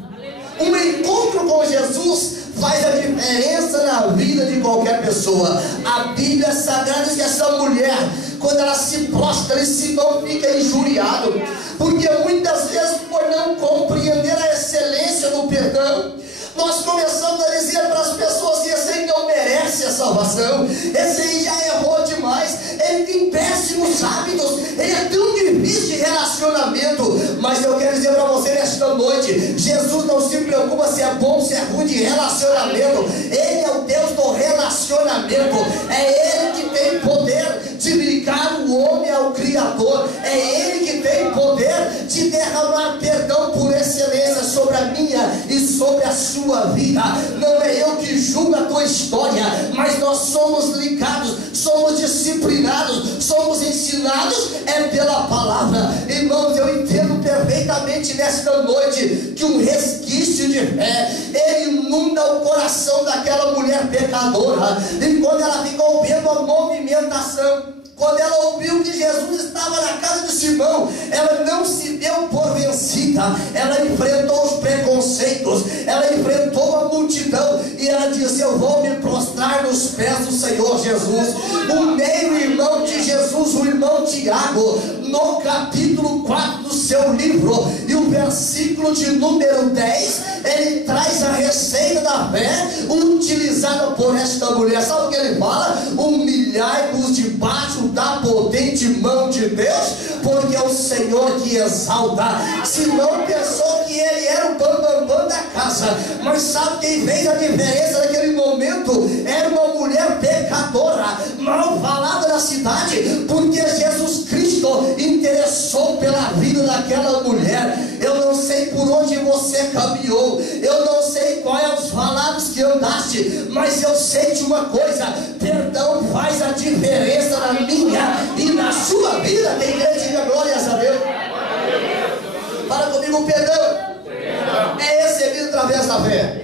Um encontro com Jesus faz a diferença na vida de qualquer pessoa. A Bíblia Sagrada diz que essa mulher, quando ela se prostra, Simão fica injuriado, porque muitas vezes, por não compreender a excelência do perdão, nós começamos a dizer para as pessoas que esse aí não merece a salvação, esse aí já errou demais, ele tem péssimos hábitos, ele é tão difícil de relacionamento. Mas eu quero dizer para você nesta noite, Jesus não se preocupa se é bom, se é ruim de relacionamento. Ele é o Deus do relacionamento. É Ele que tem poder de ligar o homem ao Criador. É Ele que tem poder de derramar perdão por excelência sobre a minha e sobre a sua vida. Não é eu que julgo a tua história, mas nós somos ligados, somos disciplinados, somos ensinados pela palavra. Irmãos, eu entendo perfeitamente nesta noite que um resquício de fé, ele inunda o coração daquela mulher pecadora. E quando ela ficou vendo a movimentação, quando ela ouviu que Jesus estava na casa de Simão, ela não se deu por vencida. Ela enfrentou os preconceitos, ela enfrentou a multidão, e ela disse: eu vou me prostrar nos pés do Senhor Jesus. O meio-irmão de Jesus, o irmão Tiago, no capítulo 4 do seu livro, e o versículo de número 10, ele traz a receita da fé utilizada por esta mulher. Sabe o que ele fala? Humilhai-vos debaixo da potente mão de Deus, porque é o Senhor que exalta. Simão pensou que ele era o bambambam da casa, mas sabe quem fez a diferença naquele momento? Era uma mulher pecadora, mal falada na cidade, porque Jesus Cristo interessou pela vida daquela mulher. Eu não sei por onde você caminhou, eu não sei quais são os falados que andaste, mas eu sei de uma coisa: perdão faz a diferença na minha e na sua vida. Tem grande glórias a Deus. Fala comigo: o perdão é recebido através da fé.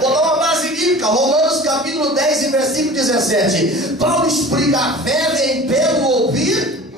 Vou dar uma base bíblica, Romanos capítulo 10 e versículo 17. Paulo explica: a fé vem pelo ouvir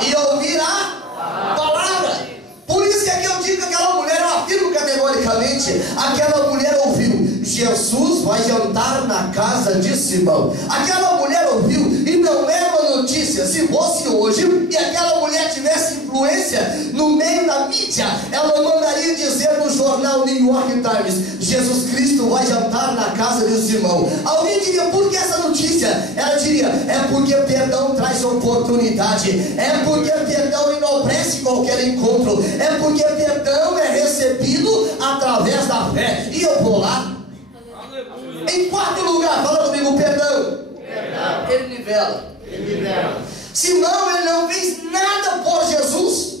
e ouvir a palavra. Por isso que aqui eu digo que aquela mulher, eu afirmo categoricamente, aquela mulher ouviu: Jesus vai jantar na casa de Simão. Aquela mulher ouviu, e não é uma notícia. Se fosse hoje e aquela mulher tivesse influência no meio da mídia, ela mandaria dizer no jornal New York Times: Jesus Cristo vai jantar na casa de Simão. Alguém diria: por que essa notícia? Ela diria: é porque perdão traz oportunidade, é porque perdão enobrece qualquer encontro, é porque perdão é recebido através da fé. E eu vou lá. Em quarto lugar, fala comigo: o perdão, ele nivela. Simão, ele não fez nada por Jesus,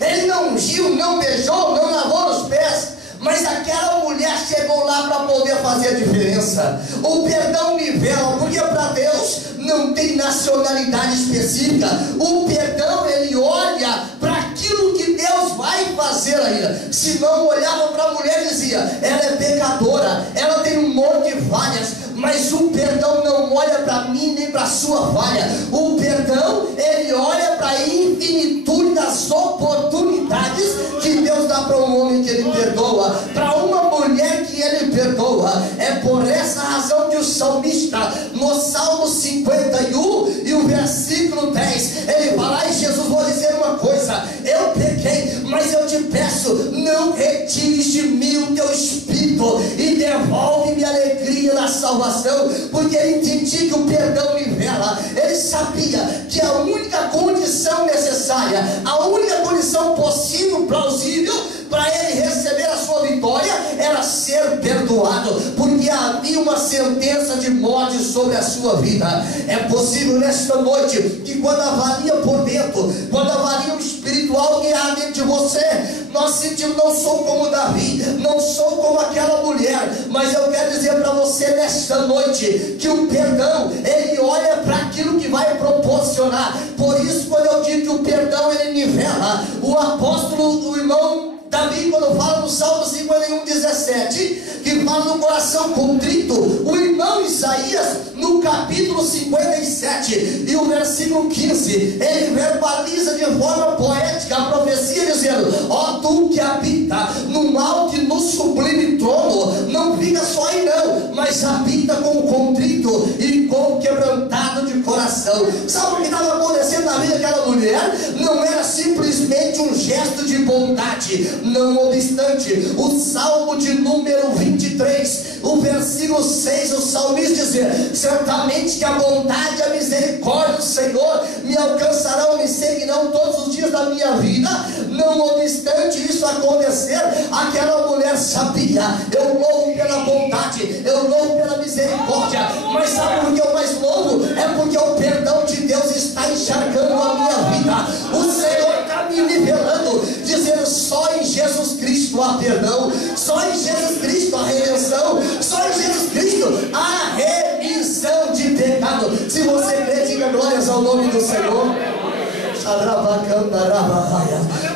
ele não ungiu, não beijou, não lavou os pés, mas aquela mulher chegou lá para poder fazer a diferença. O perdão nivela, porque para Deus não tem nacionalidade específica. O perdão, ele olha para aquilo que Deus vai fazer ainda. Simão olhava para a mulher e dizia: ela é pecadora, ela tem um monte de falhas, mas o perdão não olha para mim nem para a sua falha. O perdão, ele olha para a infinitude das oportunidades que Deus dá dá para um homem que ele perdoa, para uma mulher que ele perdoa. É por essa razão que o salmista, no Salmo 51 e o versículo 10, ele fala: ai Jesus, vou dizer uma coisa, eu pequei, mas eu te peço, não retires de mim o teu espírito e devolve-me a alegria da salvação, porque ele entendia que o perdão nivela. Ele sabia que a única condição necessária, a única condição possível, plausível, para ele receber a sua vitória era ser perdoado, porque havia uma sentença de morte sobre a sua vida. É possível nesta noite que quando avalia por dentro, quando avalia o espiritual que há dentro de você, nós sentimos: não sou como Davi, não sou como aquela mulher. Mas eu quero dizer para você nesta noite que o perdão, ele olha para aquilo que vai proporcionar. Por isso, quando eu digo que o perdão ele nivela, o apóstolo, o irmão Davi, quando fala no Salmo 51:17, que fala no coração contrito, o irmão Isaías, no capítulo 57 e o versículo 15, ele verbaliza de forma poética a profecia, dizendo: ó tu que habita no alto e no sublime trono, não fica só aí não, mas habita com o contrito e com o quebrantado de coração. Sabe o que estava acontecendo na vida daquela mulher? Não era simplesmente um gesto de bondade. Não obstante, o Salmo de número 23, o versículo 6, o salmista diz: certamente que a bondade e a misericórdia do Senhor me alcançarão, me seguirão todos os dias da minha vida. Não obstante isso acontecer, aquela mulher sabia: eu louvo pela bondade, eu louvo pela misericórdia, mas sabe por que eu mais louvo? É porque o perdão de Deus está encharcando a minha vida. O Senhor está me nivelando, dizendo: só em Jesus Cristo há perdão, só em Jesus Cristo há redenção, só em Jesus Cristo há remissão de pecado. Se você crê, diga glórias ao nome do Senhor.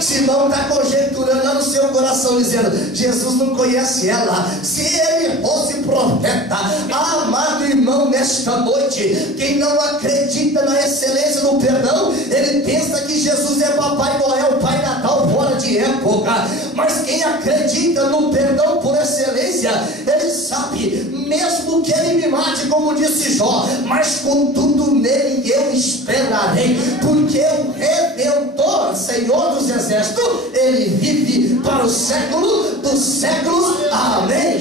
Simão está conjecturando lá no seu coração, dizendo: Jesus não conhece ela. Se ele fosse profeta, amado irmão, nesta noite, quem não acredita na excelência do perdão, ele pensa que Jesus é Papai Noel, Pai Natal fora de época. Mas quem acredita no perdão por excelência, ele sabe, mesmo que ele me mate, como disse Jó, mas contudo nele eu esperarei, porque o Redentor, Senhor dos Exércitos, ele vive para o século dos séculos. Amém.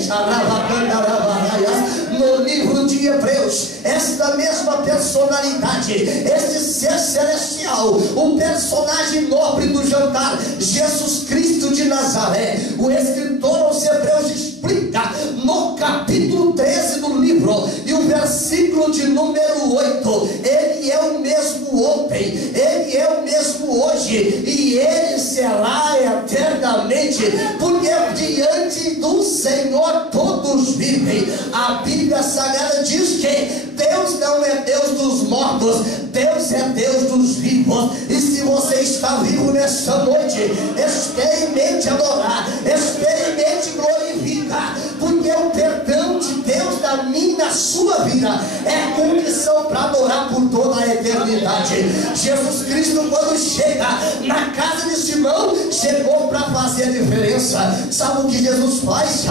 No livro de Hebreus, esta mesma personalidade, este ser celestial, o personagem nobre do jantar, Jesus Cristo de Nazaré, o escritor aos Hebreus explica no capítulo 13 do livro e o versículo de número 8: ele é o mesmo ontem, ele é o mesmo hoje e ele será eternamente, porque diante do Senhor todos vivem. A Bíblia Sagrada diz que Deus não é Deus dos mortos, Deus é Deus dos vivos. E se você está vivo nesta noite, experimente adorar, experimente glorificar, porque o perdão de Deus na minha, na sua vida, é condição para adorar por toda a eternidade. Jesus Cristo, quando chega na casa de Simão, chegou para fazer a diferença. Sabe o que Jesus faz?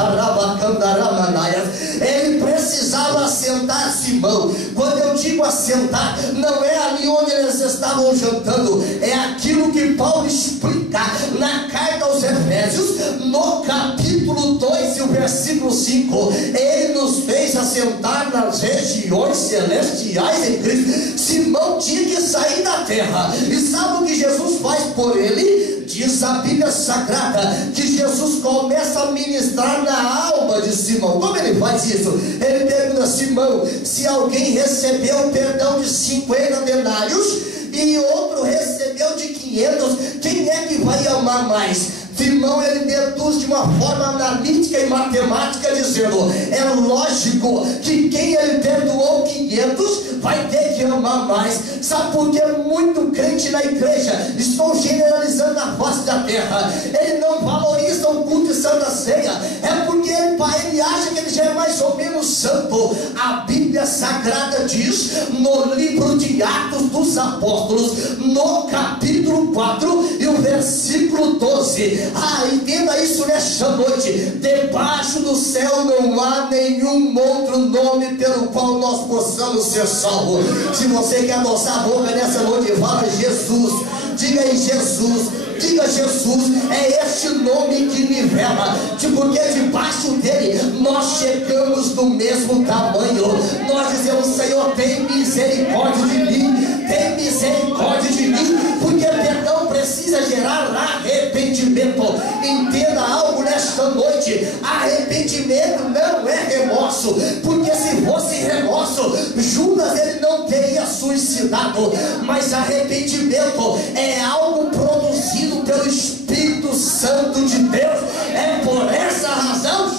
Ele precisava assentar Simão. Quando eu digo assentar, não é ali onde eles estavam jantando, é aquilo que Paulo explica na carta aos Efésios, no capítulo 2 e o versículo 5. Ele nos fez assentar nas regiões celestiais em Cristo. Simão tinha que sair da terra, e sabe o que Jesus faz por ele? Diz a Bíblia Sagrada que Jesus começa a ministrar na alma de Simão. Como ele faz isso? Ele pergunta: Simão, se alguém recebeu o perdão de 50 denários e outro recebeu de 500, quem é que vai amar mais? Simão, ele deduz de uma forma analítica e matemática, dizendo: é lógico que quem ele perdoou 500 vai ter que amar mais. Sabe por que muito crente na igreja, estou generalizando na face da terra, ele não valoriza o culto de Santa Ceia? É porque ele acha que ele já é mais ou menos santo. A Bíblia Bíblia Sagrada diz, no livro de Atos dos Apóstolos, no capítulo 4 e o versículo 12. Entenda isso nesta noite: debaixo do céu não há nenhum outro nome pelo qual nós possamos ser salvos. Se você quer adoçar a boca nessa noite, fala Jesus. Diga aí Jesus. Diga Jesus. É este nome que nivela, porque debaixo dele nós chegamos do mesmo tamanho. Nós dizemos: Senhor, tem misericórdia de mim, tem misericórdia de mim, porque perdão precisa gerar arrependimento. Entenda algo nesta noite: arrependimento não é remorso, porque se fosse remorso, Judas ele não teria suicidado. Mas arrependimento é algo produzido pelo Espírito Santo de Deus. É por essa razão,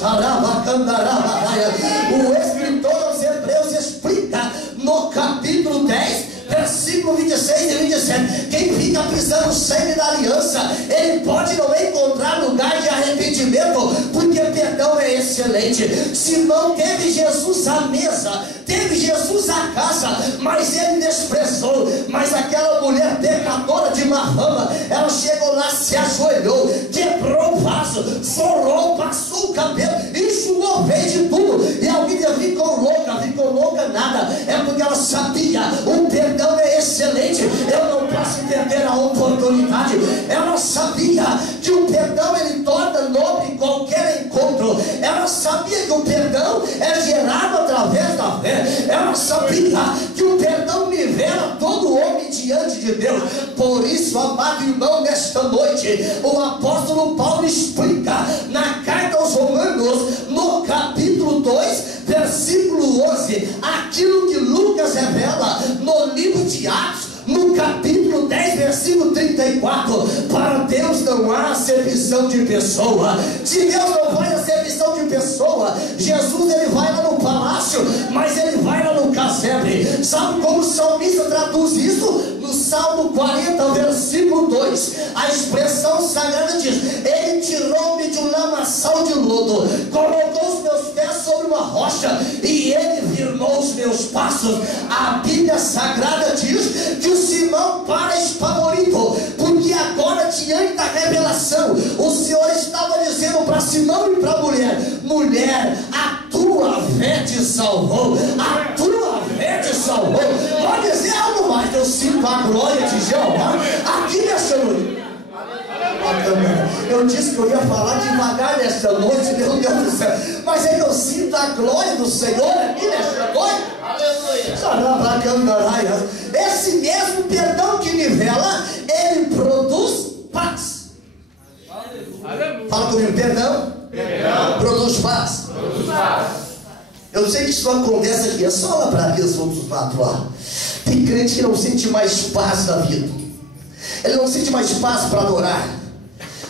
o escritor aos Hebreus explica no capítulo 10, versículo 26 e 27, quem fica pisando o sangue da aliança, ele pode não encontrar lugar de arrependimento, porque perdão é excelente. Simão teve Jesus à mesa, teve Jesus à casa, mas ele desprezou. Mas aquela mulher pecadora de má fama, ela chegou lá, se ajoelhou, quebrou o vaso, forrou, passou o cabelo, enxugou, fez de tudo. E a Bíblia ficou louca nada, é porque ela sabia, o perdão é excelente. Eu não posso entender a oportunidade. Ela sabia que o perdão ele torna nobre qualquer encontro. Ela sabia que o perdão é gerado através da fé. Ela sabia que o perdão nivela todo homem diante de Deus. Por isso, amado irmão, nesta noite o apóstolo Paulo explica na carta aos Romanos, no capítulo 2, versículo 11, aquilo que Lucas revela no livro de Atos, no capítulo 10, versículo 34. Para Deus não há acepção de pessoa. Se Deus não vai acepção de pessoa, Jesus ele vai lá no palácio, mas ele vai lá no casebre. Sabe como o salmista traduz isso? No Salmo 40, versículo 2, a expressão sagrada diz: ele tirou-me de um lamaçal de lodo, colocou os meus pés sobre uma rocha, e ele firmou os meus passos. A Bíblia Sagrada diz que o Simão para espavorido, porque agora, diante da revelação, o Senhor estava dizendo para Simão e para a mulher: mulher, a tua fé te salvou, a tua fé te salvou. Pode dizer algo mais? Eu sinto a glória de Jeová aqui nesta noite. Eu disse que eu ia falar devagar nesta noite, meu Deus do céu, mas é que eu sinto a glória do Senhor aqui nesta noite. Aleluia. Esse mesmo perdão que nivela, ele produz paz. Fala comigo: perdão produz paz. Eu sei que isso não acontece aqui, é só lá para Deus, outros lados lá. Tem crente que não sente mais paz na vida. Ele não sente mais paz para adorar,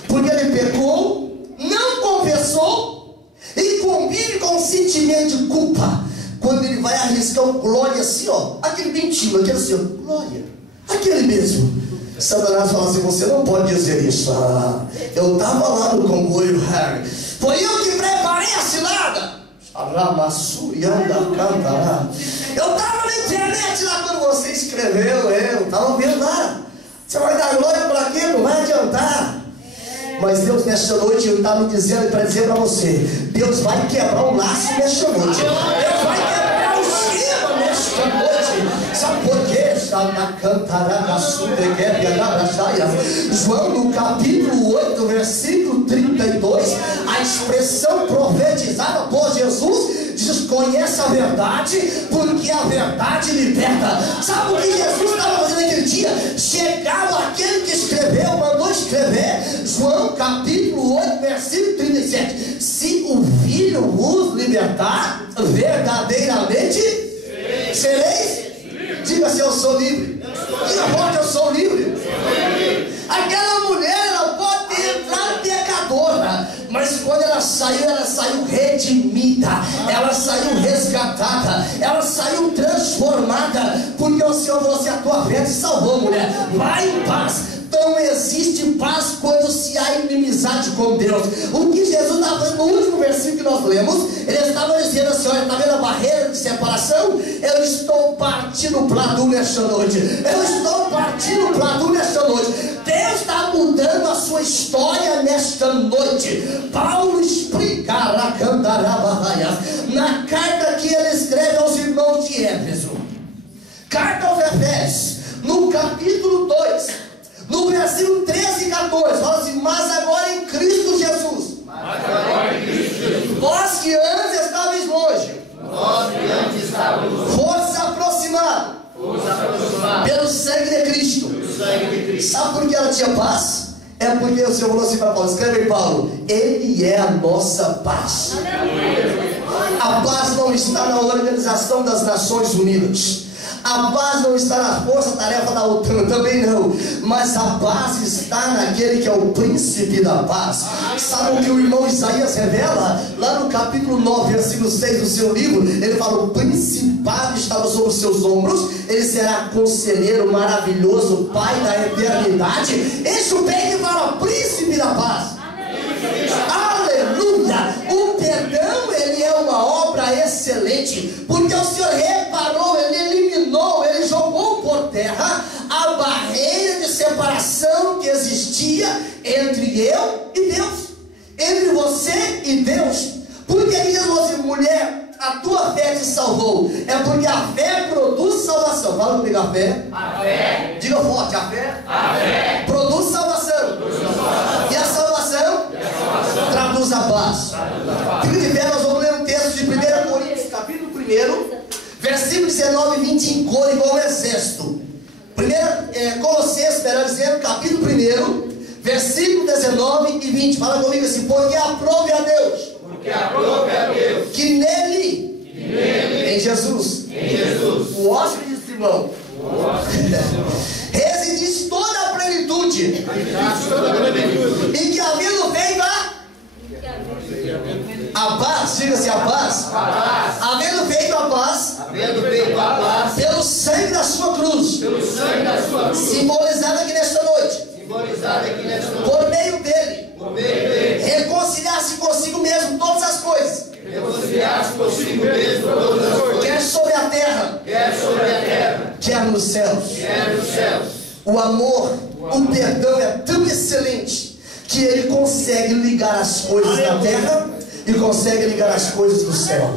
porque ele pecou, não confessou e convive com um sentimento de culpa. Quando ele vai arriscar um glória assim, ó, aquele mentiu, aquele assim, ó, glória, aquele mesmo. Satanás fala assim: você não pode dizer isso. Eu estava lá no Congoio, Harry, foi eu que preparei a cilada. Eu estava na internet lá quando você escreveu, eu estava vendo lá. Você vai dar glória para quê? Não vai adiantar. Mas Deus nesta noite está me dizendo para dizer para você: Deus vai quebrar um laço nesta noite. Deus vai quebrar o esquema nesta noite. Sabe por quê? João no capítulo 8, versículo 32, a expressão profetizada por Jesus diz: conhece a verdade, porque a verdade liberta. Sabe o que Jesus estava fazendo naquele dia? Chegava aquele que escreveu, mandou escrever, João capítulo 8, versículo 37: se o Filho vos libertar, verdadeiramente sereis. Diga se eu sou livre. Diga forte: eu sou livre. Aquela mulher, ela pode ter entrado pecadora, mas quando ela saiu redimida, ela saiu resgatada, ela saiu transformada, porque o Senhor falou assim: a tua fé te salvou, mulher, vai em paz. Não existe paz quando se há inimizade com Deus. O que Jesus estava fazendo no último versículo que nós lemos, ele estava dizendo assim: olha, está vendo a barreira de separação? Eu estou partindo para tu nesta noite. Eu estou partindo para tu nesta noite. Deus está mudando a sua história nesta noite. Paulo explica na carta que ele escreve aos irmãos de Éfeso, carta aos Efésios, no capítulo 2, no versículo 13 e 14, fala assim: mas agora em Cristo Jesus, vós que antes estáveis longe, fosse aproximado pelo sangue de Cristo. Sabe por que ela tinha paz? É porque o Senhor falou assim para Paulo: escreve aí, Paulo, Ele é a nossa paz. A paz não está na Organização das Nações Unidas. A paz não está na força-tarefa da OTAN, também não. Mas a paz está naquele que é o príncipe da paz. Sabe o que o irmão Isaías revela? Lá no capítulo 9, versículo 6 do seu livro, ele fala: o principado estava sobre os seus ombros, ele será conselheiro maravilhoso, Pai da eternidade. Esse o bem que fala príncipe da paz. Aleluia! O perdão, ele é uma obra excelente, porque o Senhor reparou, ele eliminou, ele jogou por terra a barreira de separação que existia entre eu e Deus, entre você e Deus. Porque ele diz assim: mulher, a tua fé te salvou. É porque a fé produz salvação. Fala comigo: a fé. A fé. Diga forte: a fé. A fé. Produz salvação. E a salvação traduz a paz. Fica de pé, nós vamos ler um texto de 1 Coríntios, capítulo 1, versículo 19 e 20, em cor igual ao exército. Colossenses, melhor dizendo, capítulo 1, versículo 19 e 20. Fala comigo assim: porque aprove a Deus, que nele, em Jesus, o hóspede de Simão, residisse toda a plenitude, e que havendo feito a paz, diga-se a paz, havendo feito a paz, pelo sangue da sua cruz, simbolizada aqui nesta noite, por meio dele, reconciliar-se consigo mesmo todas as coisas, quer sobre a terra, quer nos céus. O amor, o perdão é tão excelente que ele consegue ligar as coisas da terra e consegue ligar as coisas do céu.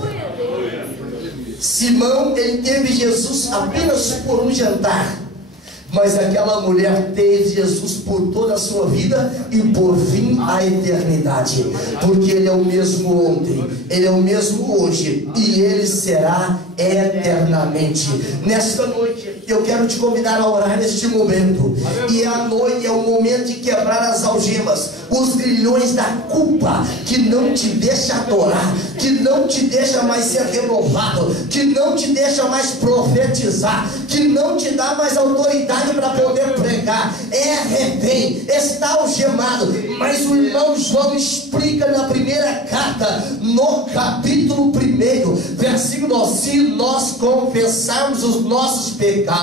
Simão, ele teve Jesus apenas por um jantar, mas aquela mulher teve Jesus por toda a sua vida e por fim a eternidade, porque ele é o mesmo ontem, ele é o mesmo hoje e ele será eternamente. Nesta noite eu quero te convidar a orar neste momento. E a noite é o momento de quebrar as algemas, os grilhões da culpa que não te deixa adorar, que não te deixa mais ser renovado, que não te deixa mais profetizar, que não te dá mais autoridade para poder pregar. É refém, está algemado. Mas o irmão João explica na primeira carta, no capítulo 1, versículo 9: se nós confessarmos os nossos pecados,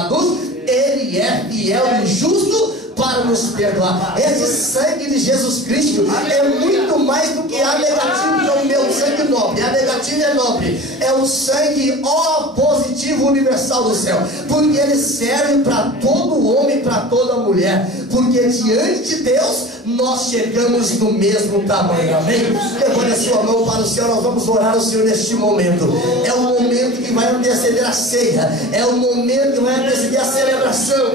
ele é fiel e justo para nos perdoar. Esse sangue de Jesus Cristo é muito mais do que a negativa. O meu sangue nobre, a negativa é nobre, é o sangue O positivo universal do céu, porque ele serve para todo homem, para toda mulher, porque diante de Deus nós chegamos no mesmo tamanho. Amém? Levante a sua mão para o céu, nós vamos orar ao Senhor neste momento. É o momento que vai anteceder a ceia, é o momento que vai anteceder a celebração.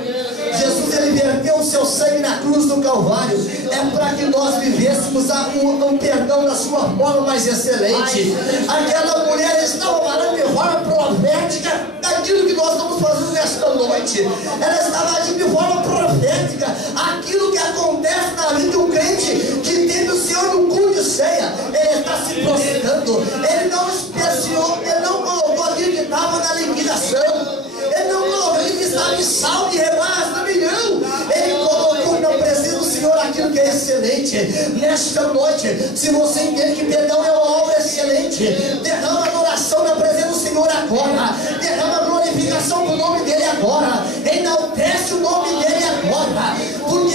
Jesus, ele verteu o seu sangue na cruz do Calvário, é para que nós vivêssemos o perdão da sua forma mais excelente. Aquela mulher estava falando de forma profética daquilo que nós estamos fazendo nesta noite. Ela estava agindo de forma profética aquilo que acontece na vida de um crente que teve o Senhor no culto de ceia. Ele está se prostrando, ele não especiou, ele não colocou aquilo que estava na liquidação, ele não colocou aquilo que estava em saldo e rebaixo, não. Ele colocou na presença do Senhor aquilo que é excelente. Nesta noite, se você entende que perdão é uma obra excelente, derrama adoração na presença do Senhor agora, derrama glorificação do nome dele agora, enaltece o nome dele agora, porque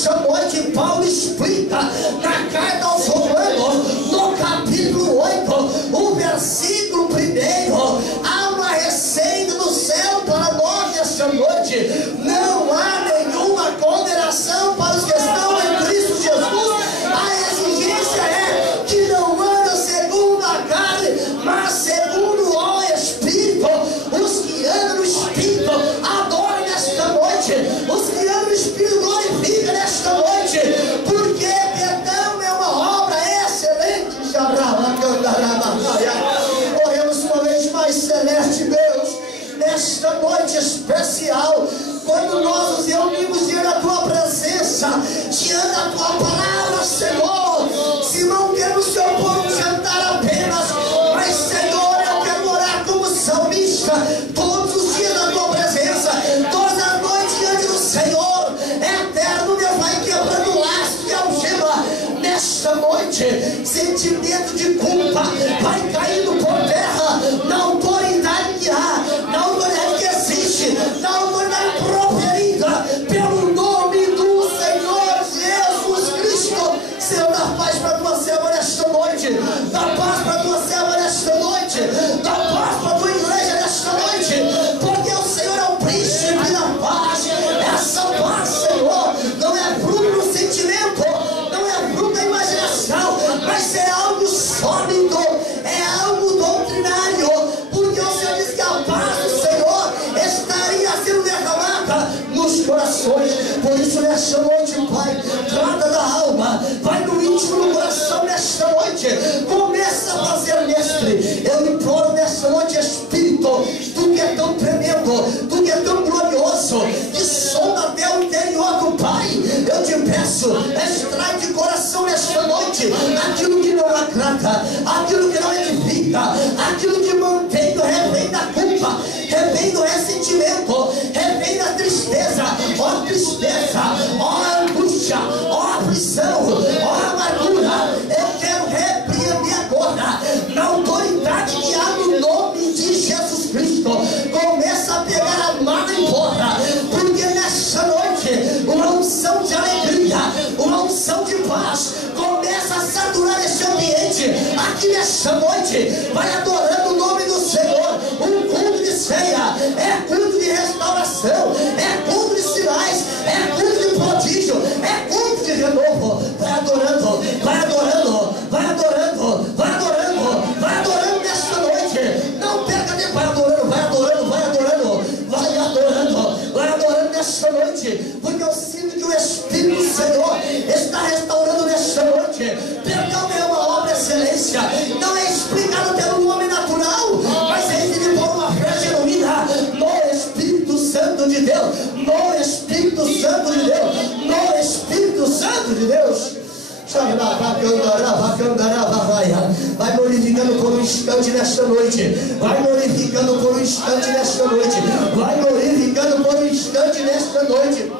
nesta noite Paulo explica na carta aos Romanos, no capítulo 8, o versículo 1, há uma receita do céu para nós nesta noite. Não há nenhuma condenação para os que estão em Cristo Jesus. A exigência é que não andam segundo a carne, mas segundo o Espírito. Os que andam no Espírito adorem nesta noite. Os que andam no Espírito glorificam nesta noite, porque perdão é uma obra excelente. Oremos uma vez mais, celeste Deus, nesta noite especial, quando nós nos reunimos diante da tua presença, diante da tua palavra, Senhor. Se não temos, Senhor, por um jantar apenas, mas, Senhor, eu quero orar como salmista todos os dias na tua presença, todas as noites diante do Senhor. Eterno, meu Pai, quebrando o laço e algema nesta noite. Sentimento de culpa vai caindo por terra na autoridade que há, na autoridade que existe, na autoridade proferida pelo nome do Senhor Jesus Cristo. Senhor, dá paz para a tua serva nesta noite, dá paz para a tua serva nesta noite, dá paz para a tua igreja nesta noite, porque o Senhor é o príncipe da paz. Essa paz, Senhor, não é fruto do sentimento, não é fruto da imaginação, mas é algo sólido, é algo doutrinário, porque o Senhor diz que a paz do Senhor estaria sendo derramada nos corações. Por isso, nesta noite, Pai, trata da alma, vai no íntimo do coração nesta noite, começa a fazer, mestre. Eu imploro nesta noite, Espírito, tu que é tão tremendo, tu que é tão glorioso, que sonda até o interior do Pai, eu te peço, extrai de coração nesta noite aquilo que não agrada, aquilo que não edifica, aquilo que mantém do refém da culpa, refém do ressentimento, refém da tristeza, ó tristeza, ó angústia, ó aflição, ó amargura. Eu quero repreender agora, na autoridade que há no nome de Jesus Cristo. Começa a pegar a mala embora, porque nesta noite uma unção de alegria, uma unção de paz começa a saturar esse ambiente. Aqui nesta noite vai adorando o nome do Senhor. Um culto de ceia é culto de restauração, é culto de sinais, é culto de prodígio, é culto de renovo. Vai adorando, vai adorando, vai adorando, vai adorando, vai adorando nesta noite. Não perca tempo, vai adorando, vai adorando, vai adorando, vai adorando, vai adorando nesta noite, porque eu sinto que o Espírito do Senhor está restaurando nesta noite. Perdão é uma obra excelência, não é explicado pelo homem natural, mas é recebido por uma fé genuína no Espírito Santo de Deus, no Espírito Santo de Deus, no Espírito Santo de Deus. Vai glorificando por um instante nesta noite, vai glorificando por um instante nesta noite, vai glorificando por um instante nesta noite.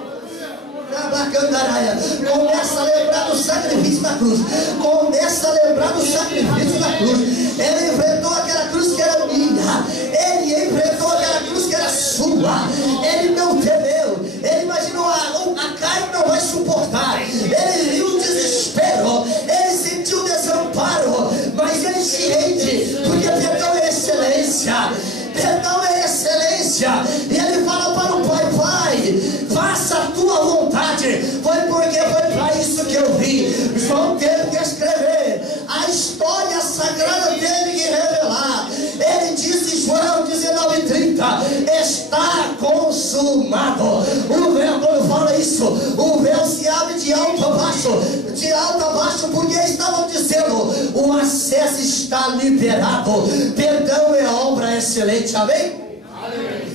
Começa a lembrar do sacrifício da cruz, começa a lembrar do sacrifício da cruz. Ele enfrentou aquela cruz que era minha, ele enfrentou aquela cruz que era sua. Ele não temeu, ele imaginou a carne não vai suportar, ele viu o desespero, ele sentiu o desamparo, mas ele se rende, porque perdão é excelência, perdão é excelência. E ele fala para o Pai: Pai, faça a tua vontade. Foi porque foi para isso que eu vim. João teve que escrever, a história sagrada teve que revelar. Ele disse, João 19:30, está consumado. O véu, quando fala isso, o véu se abre de alto a baixo, porque estavam dizendo, o acesso está liberado. Perdão é obra excelente, amém?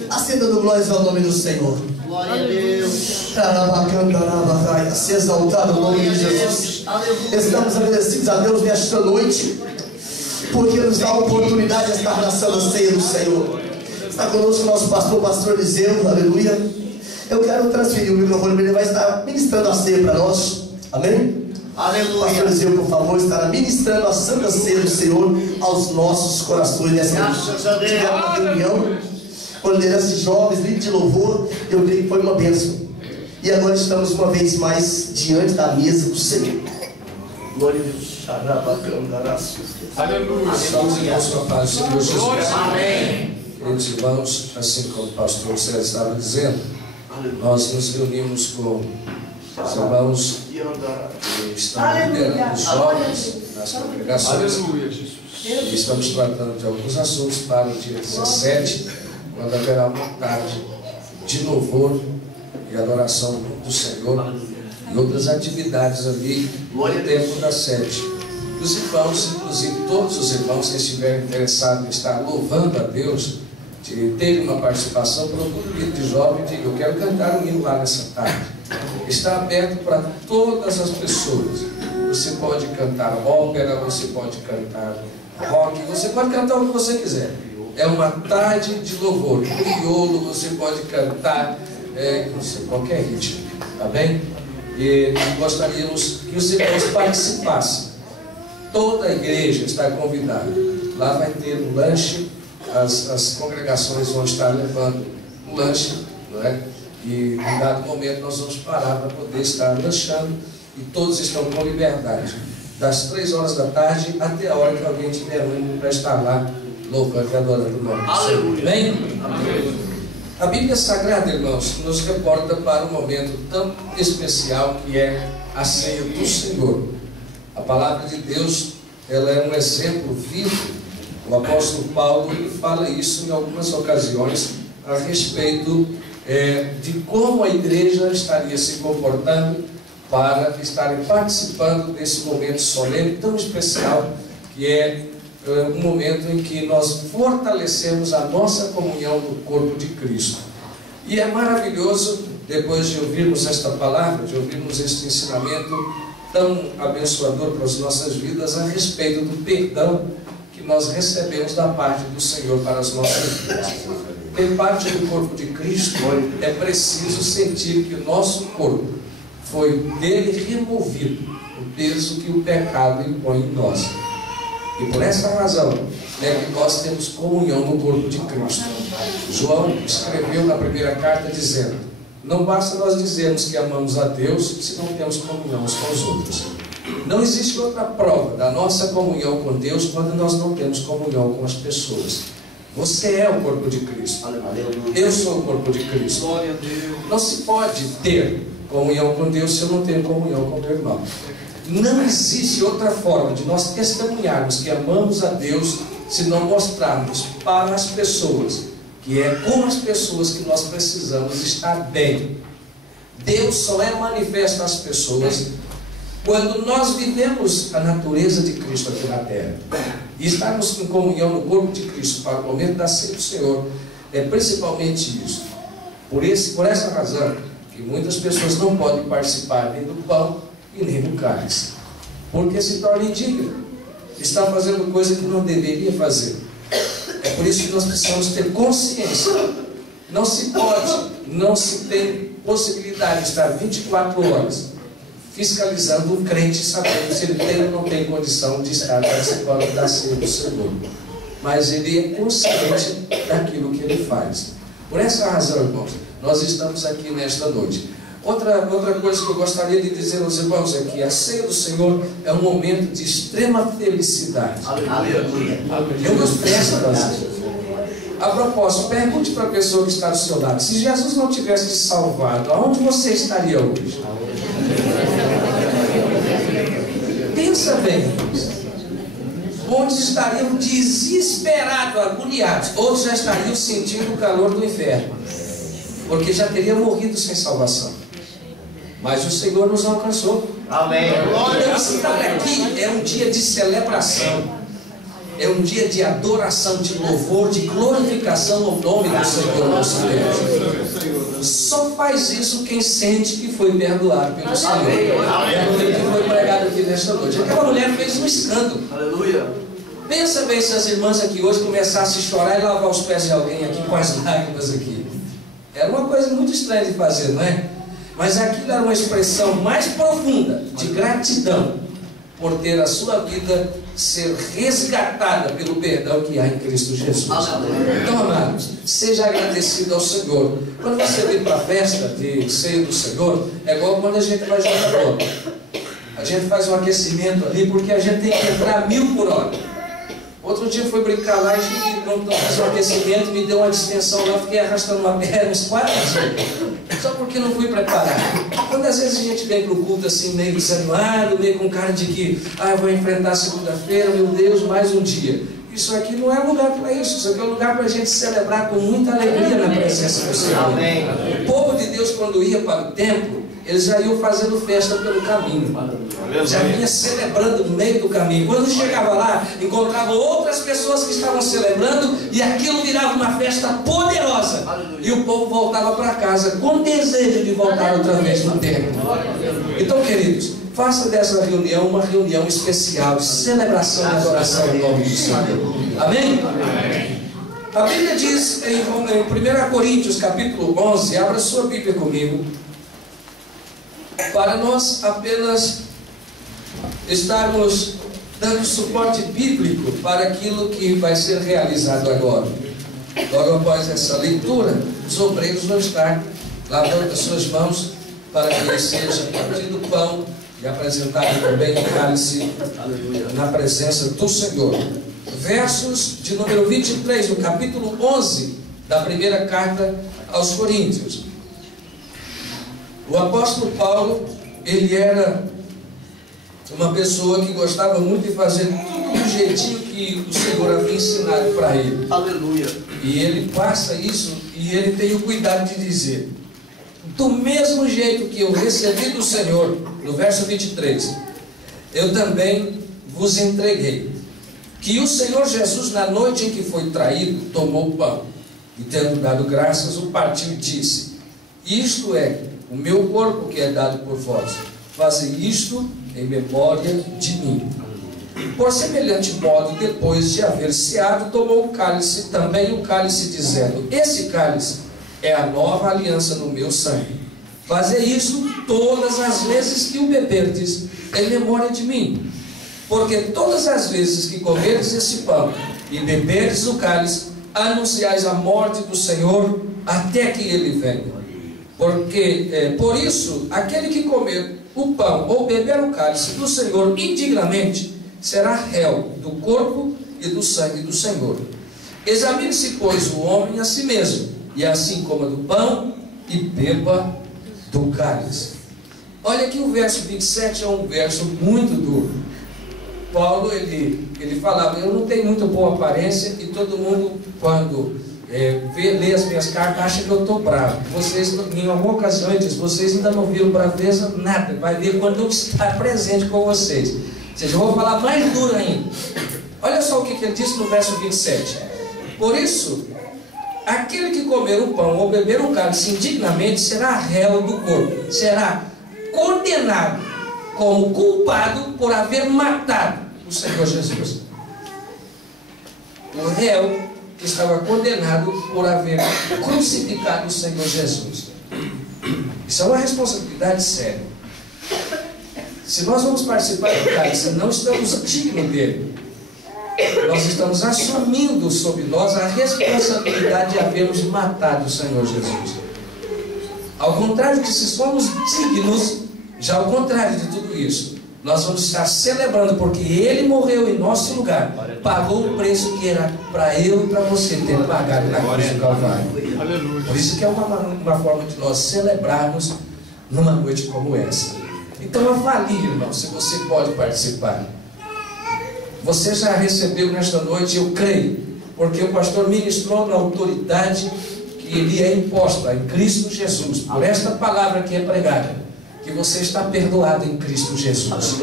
Acenda do glórias ao nome do Senhor. Glória a Deus. Se exaltar o nome de Jesus. Estamos agradecidos a Deus nesta noite, porque nos dá a oportunidade de estar na santa ceia do Senhor. Está conosco o nosso pastor Eliseu, aleluia. Eu quero transferir o microfone, ele vai estar ministrando a ceia para nós, amém? Aleluia. Pastor Eliseu, por favor, estará ministrando a santa ceia do Senhor aos nossos corações nessa noite. Graças a Deus. Tivemos uma reunião com liderança de jovens, líder de louvor, eu creio que foi uma bênção. E agora estamos uma vez mais diante da mesa do Senhor. Glória a Deus. Aleluia. Estamos em nossa paz, Senhor Jesus. Amém. Queridos irmãos, assim como o pastor César estava dizendo, nós nos reunimos com os irmãos que estão liderando os jovens nas congregações. E estamos tratando de alguns assuntos para o dia 17, quando haverá uma tarde de louvor e adoração do Senhor e outras atividades ali no tempo da sede. Os irmãos, inclusive todos os irmãos que estiverem interessados em estar louvando a Deus, de ter uma participação, procure o líder de jovem e diga: eu quero cantar um hino lá nessa tarde. Está aberto para todas as pessoas. Você pode cantar ópera, você pode cantar rock, você pode cantar o que você quiser. É uma tarde de louvor. Crioulo, você pode cantar qualquer ritmo, tá bem? E gostaríamos que os irmãos participassem. Toda a igreja está convidada. Lá vai ter um lanche. As congregações vão estar levando um lanche, não é? E em dado momento nós vamos parar para poder estar lanchando. E todos estão com liberdade, das 3 horas da tarde até a hora que alguém tiver ânimo para estar lá louvando e adorando o nome do Senhor. Amém? Amém. A Bíblia Sagrada, irmãos, nos reporta para um momento tão especial que é a ceia do Senhor. A palavra de Deus, ela é um exemplo vivo. O apóstolo Paulo fala isso em algumas ocasiões a respeito de como a igreja estaria se comportando para estarem participando desse momento solene tão especial, que é um momento em que nós fortalecemos a nossa comunhão no corpo de Cristo. E é maravilhoso, depois de ouvirmos esta palavra, de ouvirmos este ensinamento tão abençoador para as nossas vidas a respeito do perdão que nós recebemos da parte do Senhor para as nossas vidas. Ter parte do corpo de Cristo, é preciso sentir que o nosso corpo foi dele removido o peso que o pecado impõe em nós. E por essa razão é que nós temos comunhão no corpo de Cristo. João escreveu na primeira carta dizendo: não basta nós dizermos que amamos a Deus se não temos comunhão uns com os outros. Não existe outra prova da nossa comunhão com Deus quando nós não temos comunhão com as pessoas. Você é o corpo de Cristo. Eu sou o corpo de Cristo. Não se pode ter comunhão com Deus se eu não tenho comunhão com meu irmão. Não existe outra forma de nós testemunharmos que amamos a Deus se não mostrarmos para as pessoas que é com as pessoas que nós precisamos estar bem. Deus só é manifesto às pessoas quando nós vivemos a natureza de Cristo aqui na terra. E estarmos em comunhão no corpo de Cristo para o momento da ceia do Senhor é principalmente isso. Por essa razão que muitas pessoas não podem participar nem do pão e nem do cálice, porque se torna indigno, está fazendo coisa que não deveria fazer. É por isso que nós precisamos ter consciência. Não se pode, não se tem possibilidade de estar 24 horas fiscalizando um crente, sabendo se ele tem ou não tem condição de estar participando da ceia do Senhor. Mas ele é consciente daquilo que ele faz. Por essa razão, irmãos, nós estamos aqui nesta noite. Outra coisa que eu gostaria de dizer aos irmãos é que a ceia do Senhor é um momento de extrema felicidade. Aleluia. Eu gosto dessa ceia. A propósito, pergunte para a pessoa que está do seu lado: se Jesus não tivesse te salvado, aonde você estaria hoje? Pensa bem. Muitos estariam desesperados, agoniados. Outros já estariam sentindo o calor do inferno, porque já teriam morrido sem salvação. Mas o Senhor nos alcançou. Amém. Então estar aqui é um dia de celebração, é um dia de adoração, de louvor, de glorificação ao nome do Senhor nosso Deus. Só faz isso quem sente que foi perdoado pelo Senhor. É o que foi pregado aqui nesta noite. Aquela mulher fez um escândalo. Aleluia. Pensa bem se as irmãs aqui hoje começassem a chorar e lavar os pés de alguém aqui com as lágrimas aqui. Era uma coisa muito estranha de fazer, não é? Mas aquilo era uma expressão mais profunda de gratidão por ter a sua vida ser resgatada pelo perdão que há em Cristo Jesus. Então, amados, seja agradecido ao Senhor. Quando você vem para a festa de ceia do Senhor, é igual quando a gente vai jogar bola. A gente faz um aquecimento ali, porque a gente tem que entrar a 1000 por hora. Outro dia eu fui brincar lá e quando eu fiz um aquecimento, me deu uma distensão lá, fiquei arrastando uma perna uns 4 dias. Só porque não fui preparado. Quando às vezes a gente vem para o culto assim, meio desanimado, meio com cara de que eu vou enfrentar segunda-feira, meu Deus, mais um dia. Isso aqui não é lugar para isso. Isso aqui é um lugar para a gente celebrar com muita alegria na presença do Senhor. O povo de Deus, quando ia para o templo, eles já iam fazendo festa pelo caminho. Já vinha celebrando no meio do caminho. Quando chegava lá, encontrava outras pessoas que estavam celebrando e aquilo virava uma festa poderosa. E o povo voltava para casa com desejo de voltar outra vez no templo. Então, queridos, faça dessa reunião uma reunião especial de celebração e adoração em nome do Senhor. Amém? A Bíblia diz em 1 Coríntios capítulo 11, abra sua Bíblia comigo, para nós apenas estarmos dando suporte bíblico para aquilo que vai ser realizado agora. Logo após essa leitura, os obreiros vão estar lavando as suas mãos para que seja partido o pão e apresentado também o cálice na presença do Senhor. Versos de número 23, no capítulo 11 da primeira carta aos Coríntios. O apóstolo Paulo, ele era uma pessoa que gostava muito de fazer tudo do jeitinho que o Senhor havia ensinado para ele. Aleluia. E ele passa isso e ele tem o cuidado de dizer: do mesmo jeito que eu recebi do Senhor, no verso 23, eu também vos entreguei, que o Senhor Jesus, na noite em que foi traído, tomou o pão, e tendo dado graças, o partiu e disse: isto é o meu corpo que é dado por vós, fazei isto em memória de mim. Por semelhante modo, depois de haver ceado, tomou o cálice, também o cálice, dizendo: esse cálice é a nova aliança no meu sangue. Fazei isso todas as vezes que o beberdes, em memória de mim. Porque todas as vezes que comerdes esse pão e beberdes o cálice, anunciais a morte do Senhor até que ele venha. Porque, por isso, aquele que comer o pão ou beber o cálice do Senhor indignamente, será réu do corpo e do sangue do Senhor. Examine-se, pois, o homem a si mesmo, e assim coma do pão e beba do cálice. Olha que o verso 27 é um verso muito duro. Paulo, ele falava: eu não tenho muito boa aparência, e todo mundo, quando lê as minhas cartas, acha que eu estou bravo. Vocês, em alguma ocasião, ele diz: vocês ainda não viram braveza, nada, vai ver quando eu estar presente com vocês. Ou seja, eu vou falar mais duro ainda. Olha só o que ele disse no verso 27. Por isso, aquele que comer o pão ou beber o cálice indignamente será réu do corpo, será condenado como culpado por haver matado o Senhor Jesus. O réu que estava condenado por haver crucificado o Senhor Jesus. Isso é uma responsabilidade séria. Se nós vamos participar do cálice, não estamos dignos dele. Nós estamos assumindo sobre nós a responsabilidade de havermos matado o Senhor Jesus. Ao contrário de se somos dignos, já ao contrário de tudo isso, nós vamos estar celebrando porque Ele morreu em nosso lugar, pagou o preço que era para eu e para você ter pagado na cruz do Calvário. Por isso que é uma forma de nós celebrarmos numa noite como essa. Então avalie, irmão, se você pode participar. Você já recebeu nesta noite, eu creio, porque o pastor ministrou na autoridade que lhe é imposta em Cristo Jesus, por esta palavra que é pregada, que você está perdoado em Cristo Jesus.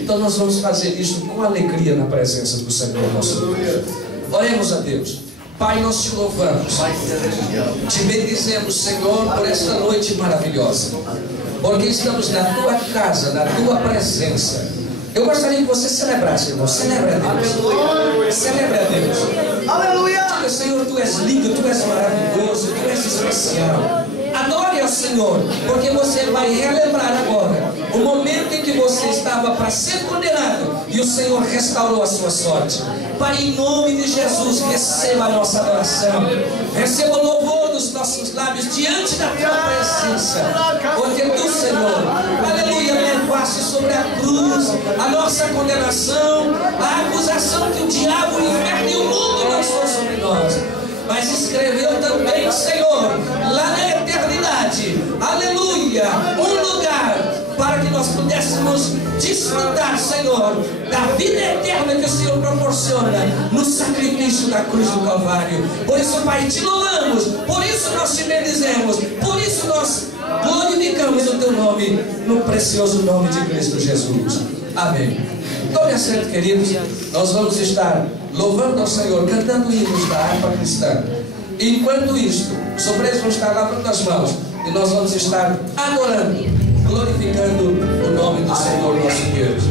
Então nós vamos fazer isso com alegria na presença do Senhor nosso Deus. Oremos a Deus. Pai, nós te louvamos, te bendizemos, Senhor, por esta noite maravilhosa, porque estamos na tua casa, na tua presença. Eu gostaria que você celebrasse, irmão. Celebre a Deus. Celebre a Deus. Aleluia! Diga: Senhor, tu és lindo, tu és maravilhoso, tu és especial. Adore ao Senhor, porque você vai relembrar agora o momento em que você estava para ser condenado e o Senhor restaurou a sua sorte. Pai, em nome de Jesus, receba a nossa adoração, receba o louvor dos nossos lábios diante da tua presença, porque tu, Senhor, aleluia, levaste sobre a cruz a nossa condenação, a acusação que o diabo, o inferno e o mundo lançou sobre nós. Mas escreveu também, Senhor, lá na eternidade, aleluia, um lugar para que nós pudéssemos desfrutar, Senhor, da vida eterna que o Senhor proporciona no sacrifício da cruz do Calvário. Por isso, Pai, te louvamos, por isso nós te bendizemos, por isso nós glorificamos o teu nome, no precioso nome de Cristo Jesus. Amém. Tome assento, queridos. Nós vamos estar louvando ao Senhor, cantando hinos da harpa cristã. Enquanto isto, os obreiros vão estar lavando as mãos e nós vamos estar adorando, glorificando o nome do Senhor nosso Deus.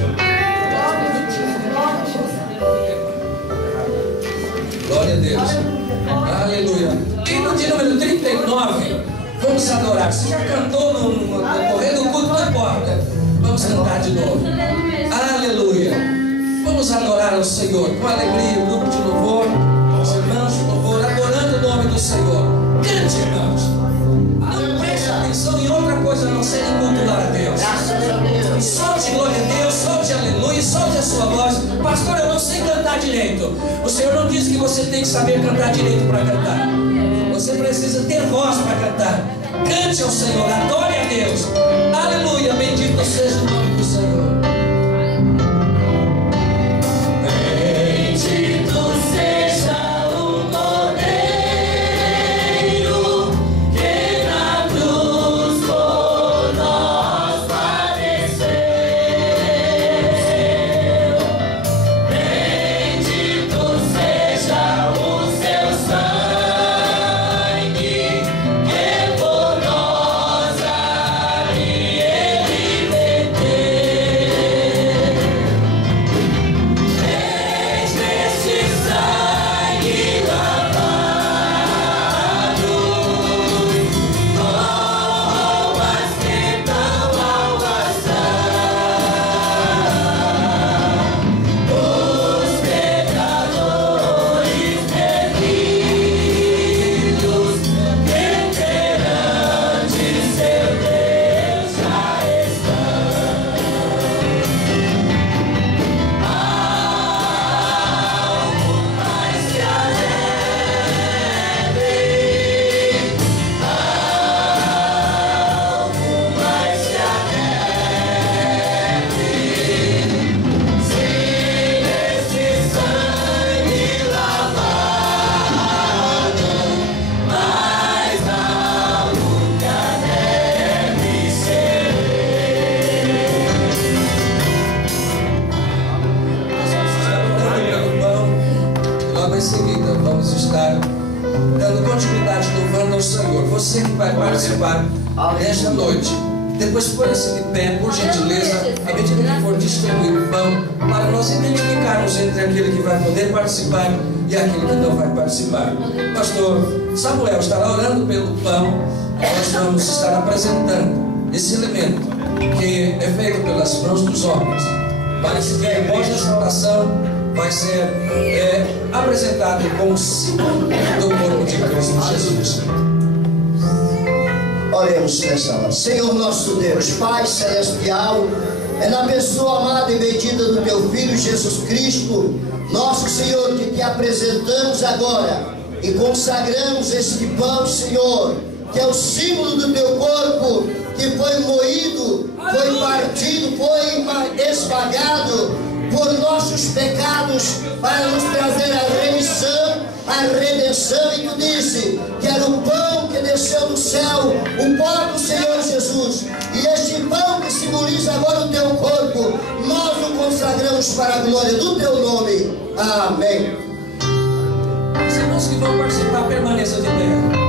Glória a Deus. Aleluia. Hino de número 39. Vamos adorar. Você já cantou no correr do culto, não importa. Vamos cantar de novo. Aleluia. Vamos adorar ao Senhor com alegria, grupo de louvor, os irmãos de louvor, adorando o nome do Senhor. Cante, irmãos. Não preste atenção em outra coisa a não ser em cultuar a Deus. Solte glória a Deus, solte aleluia, solte a sua voz. Pastor, eu não sei cantar direito. O Senhor não disse que você tem que saber cantar direito para cantar. Você precisa ter voz para cantar. Cante ao Senhor, adore a Deus. Aleluia, bendito seja o nome do Senhor. Você que vai participar nesta noite, depois põe-se de pé, por gentileza, à medida que for distribuir o pão, para nós identificarmos entre aquele que vai poder participar e aquele que não vai participar. Pastor Samuel estará orando pelo pão. Nós vamos estar apresentando esse elemento que é feito pelas mãos dos homens, mas que após essa oração vai ser apresentado como símbolo do corpo de Cristo Jesus. Oremos nessa hora. Senhor nosso Deus, Pai Celestial, é na pessoa amada e bendita do Teu Filho Jesus Cristo, nosso Senhor, que te apresentamos agora e consagramos este pão, Senhor, que é o símbolo do Teu corpo, que foi moído, foi partido, foi esmagado por nossos pecados, para nos trazer a remissão, a redenção. E Tu disse que era o pão que desceu do céu, o próprio Senhor Jesus. E este pão que simboliza agora o Teu corpo, nós o consagramos para a glória do Teu nome. Amém. Os irmãos que vão participar, permaneçam de pé.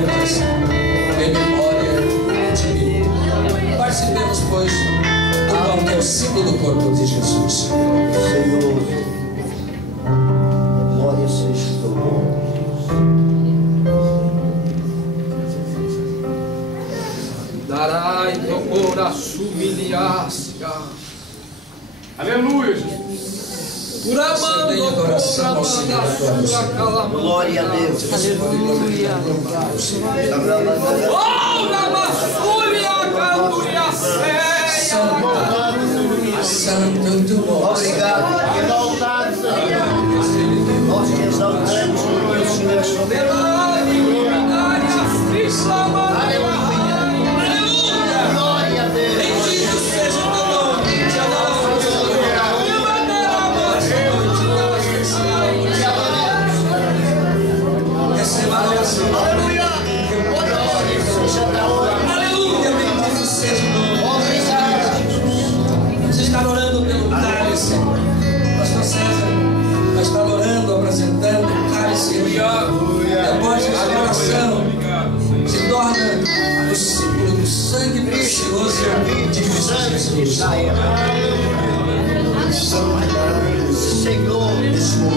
momentos em memória de mim. Participemos, pois, do pão que é o símbolo do corpo de Jesus. Senhor, glória seja o teu nome. Darai teu coração humilhar-se. Aleluia, Jesus. Acendei adoração ao Senhor. Glória a Deus. Aleluia. Oh, Ramassulia, Canduria, Santo tu Obrigado. Exaltado seja. Nós te exaltamos, meu Senhor. Glória a Deus. Bendito seja o teu nome. Te adoramos. Receba a oração. Aleluia. Aleluia, bendito seja o nome. Obrigado. Você está orando pelo cálice. Pastor César vai estar orando, apresentando o cálice. Depois dessa oração se torna o símbolo do sangue precioso de Cristo Jesus. Senhor, nesse momento.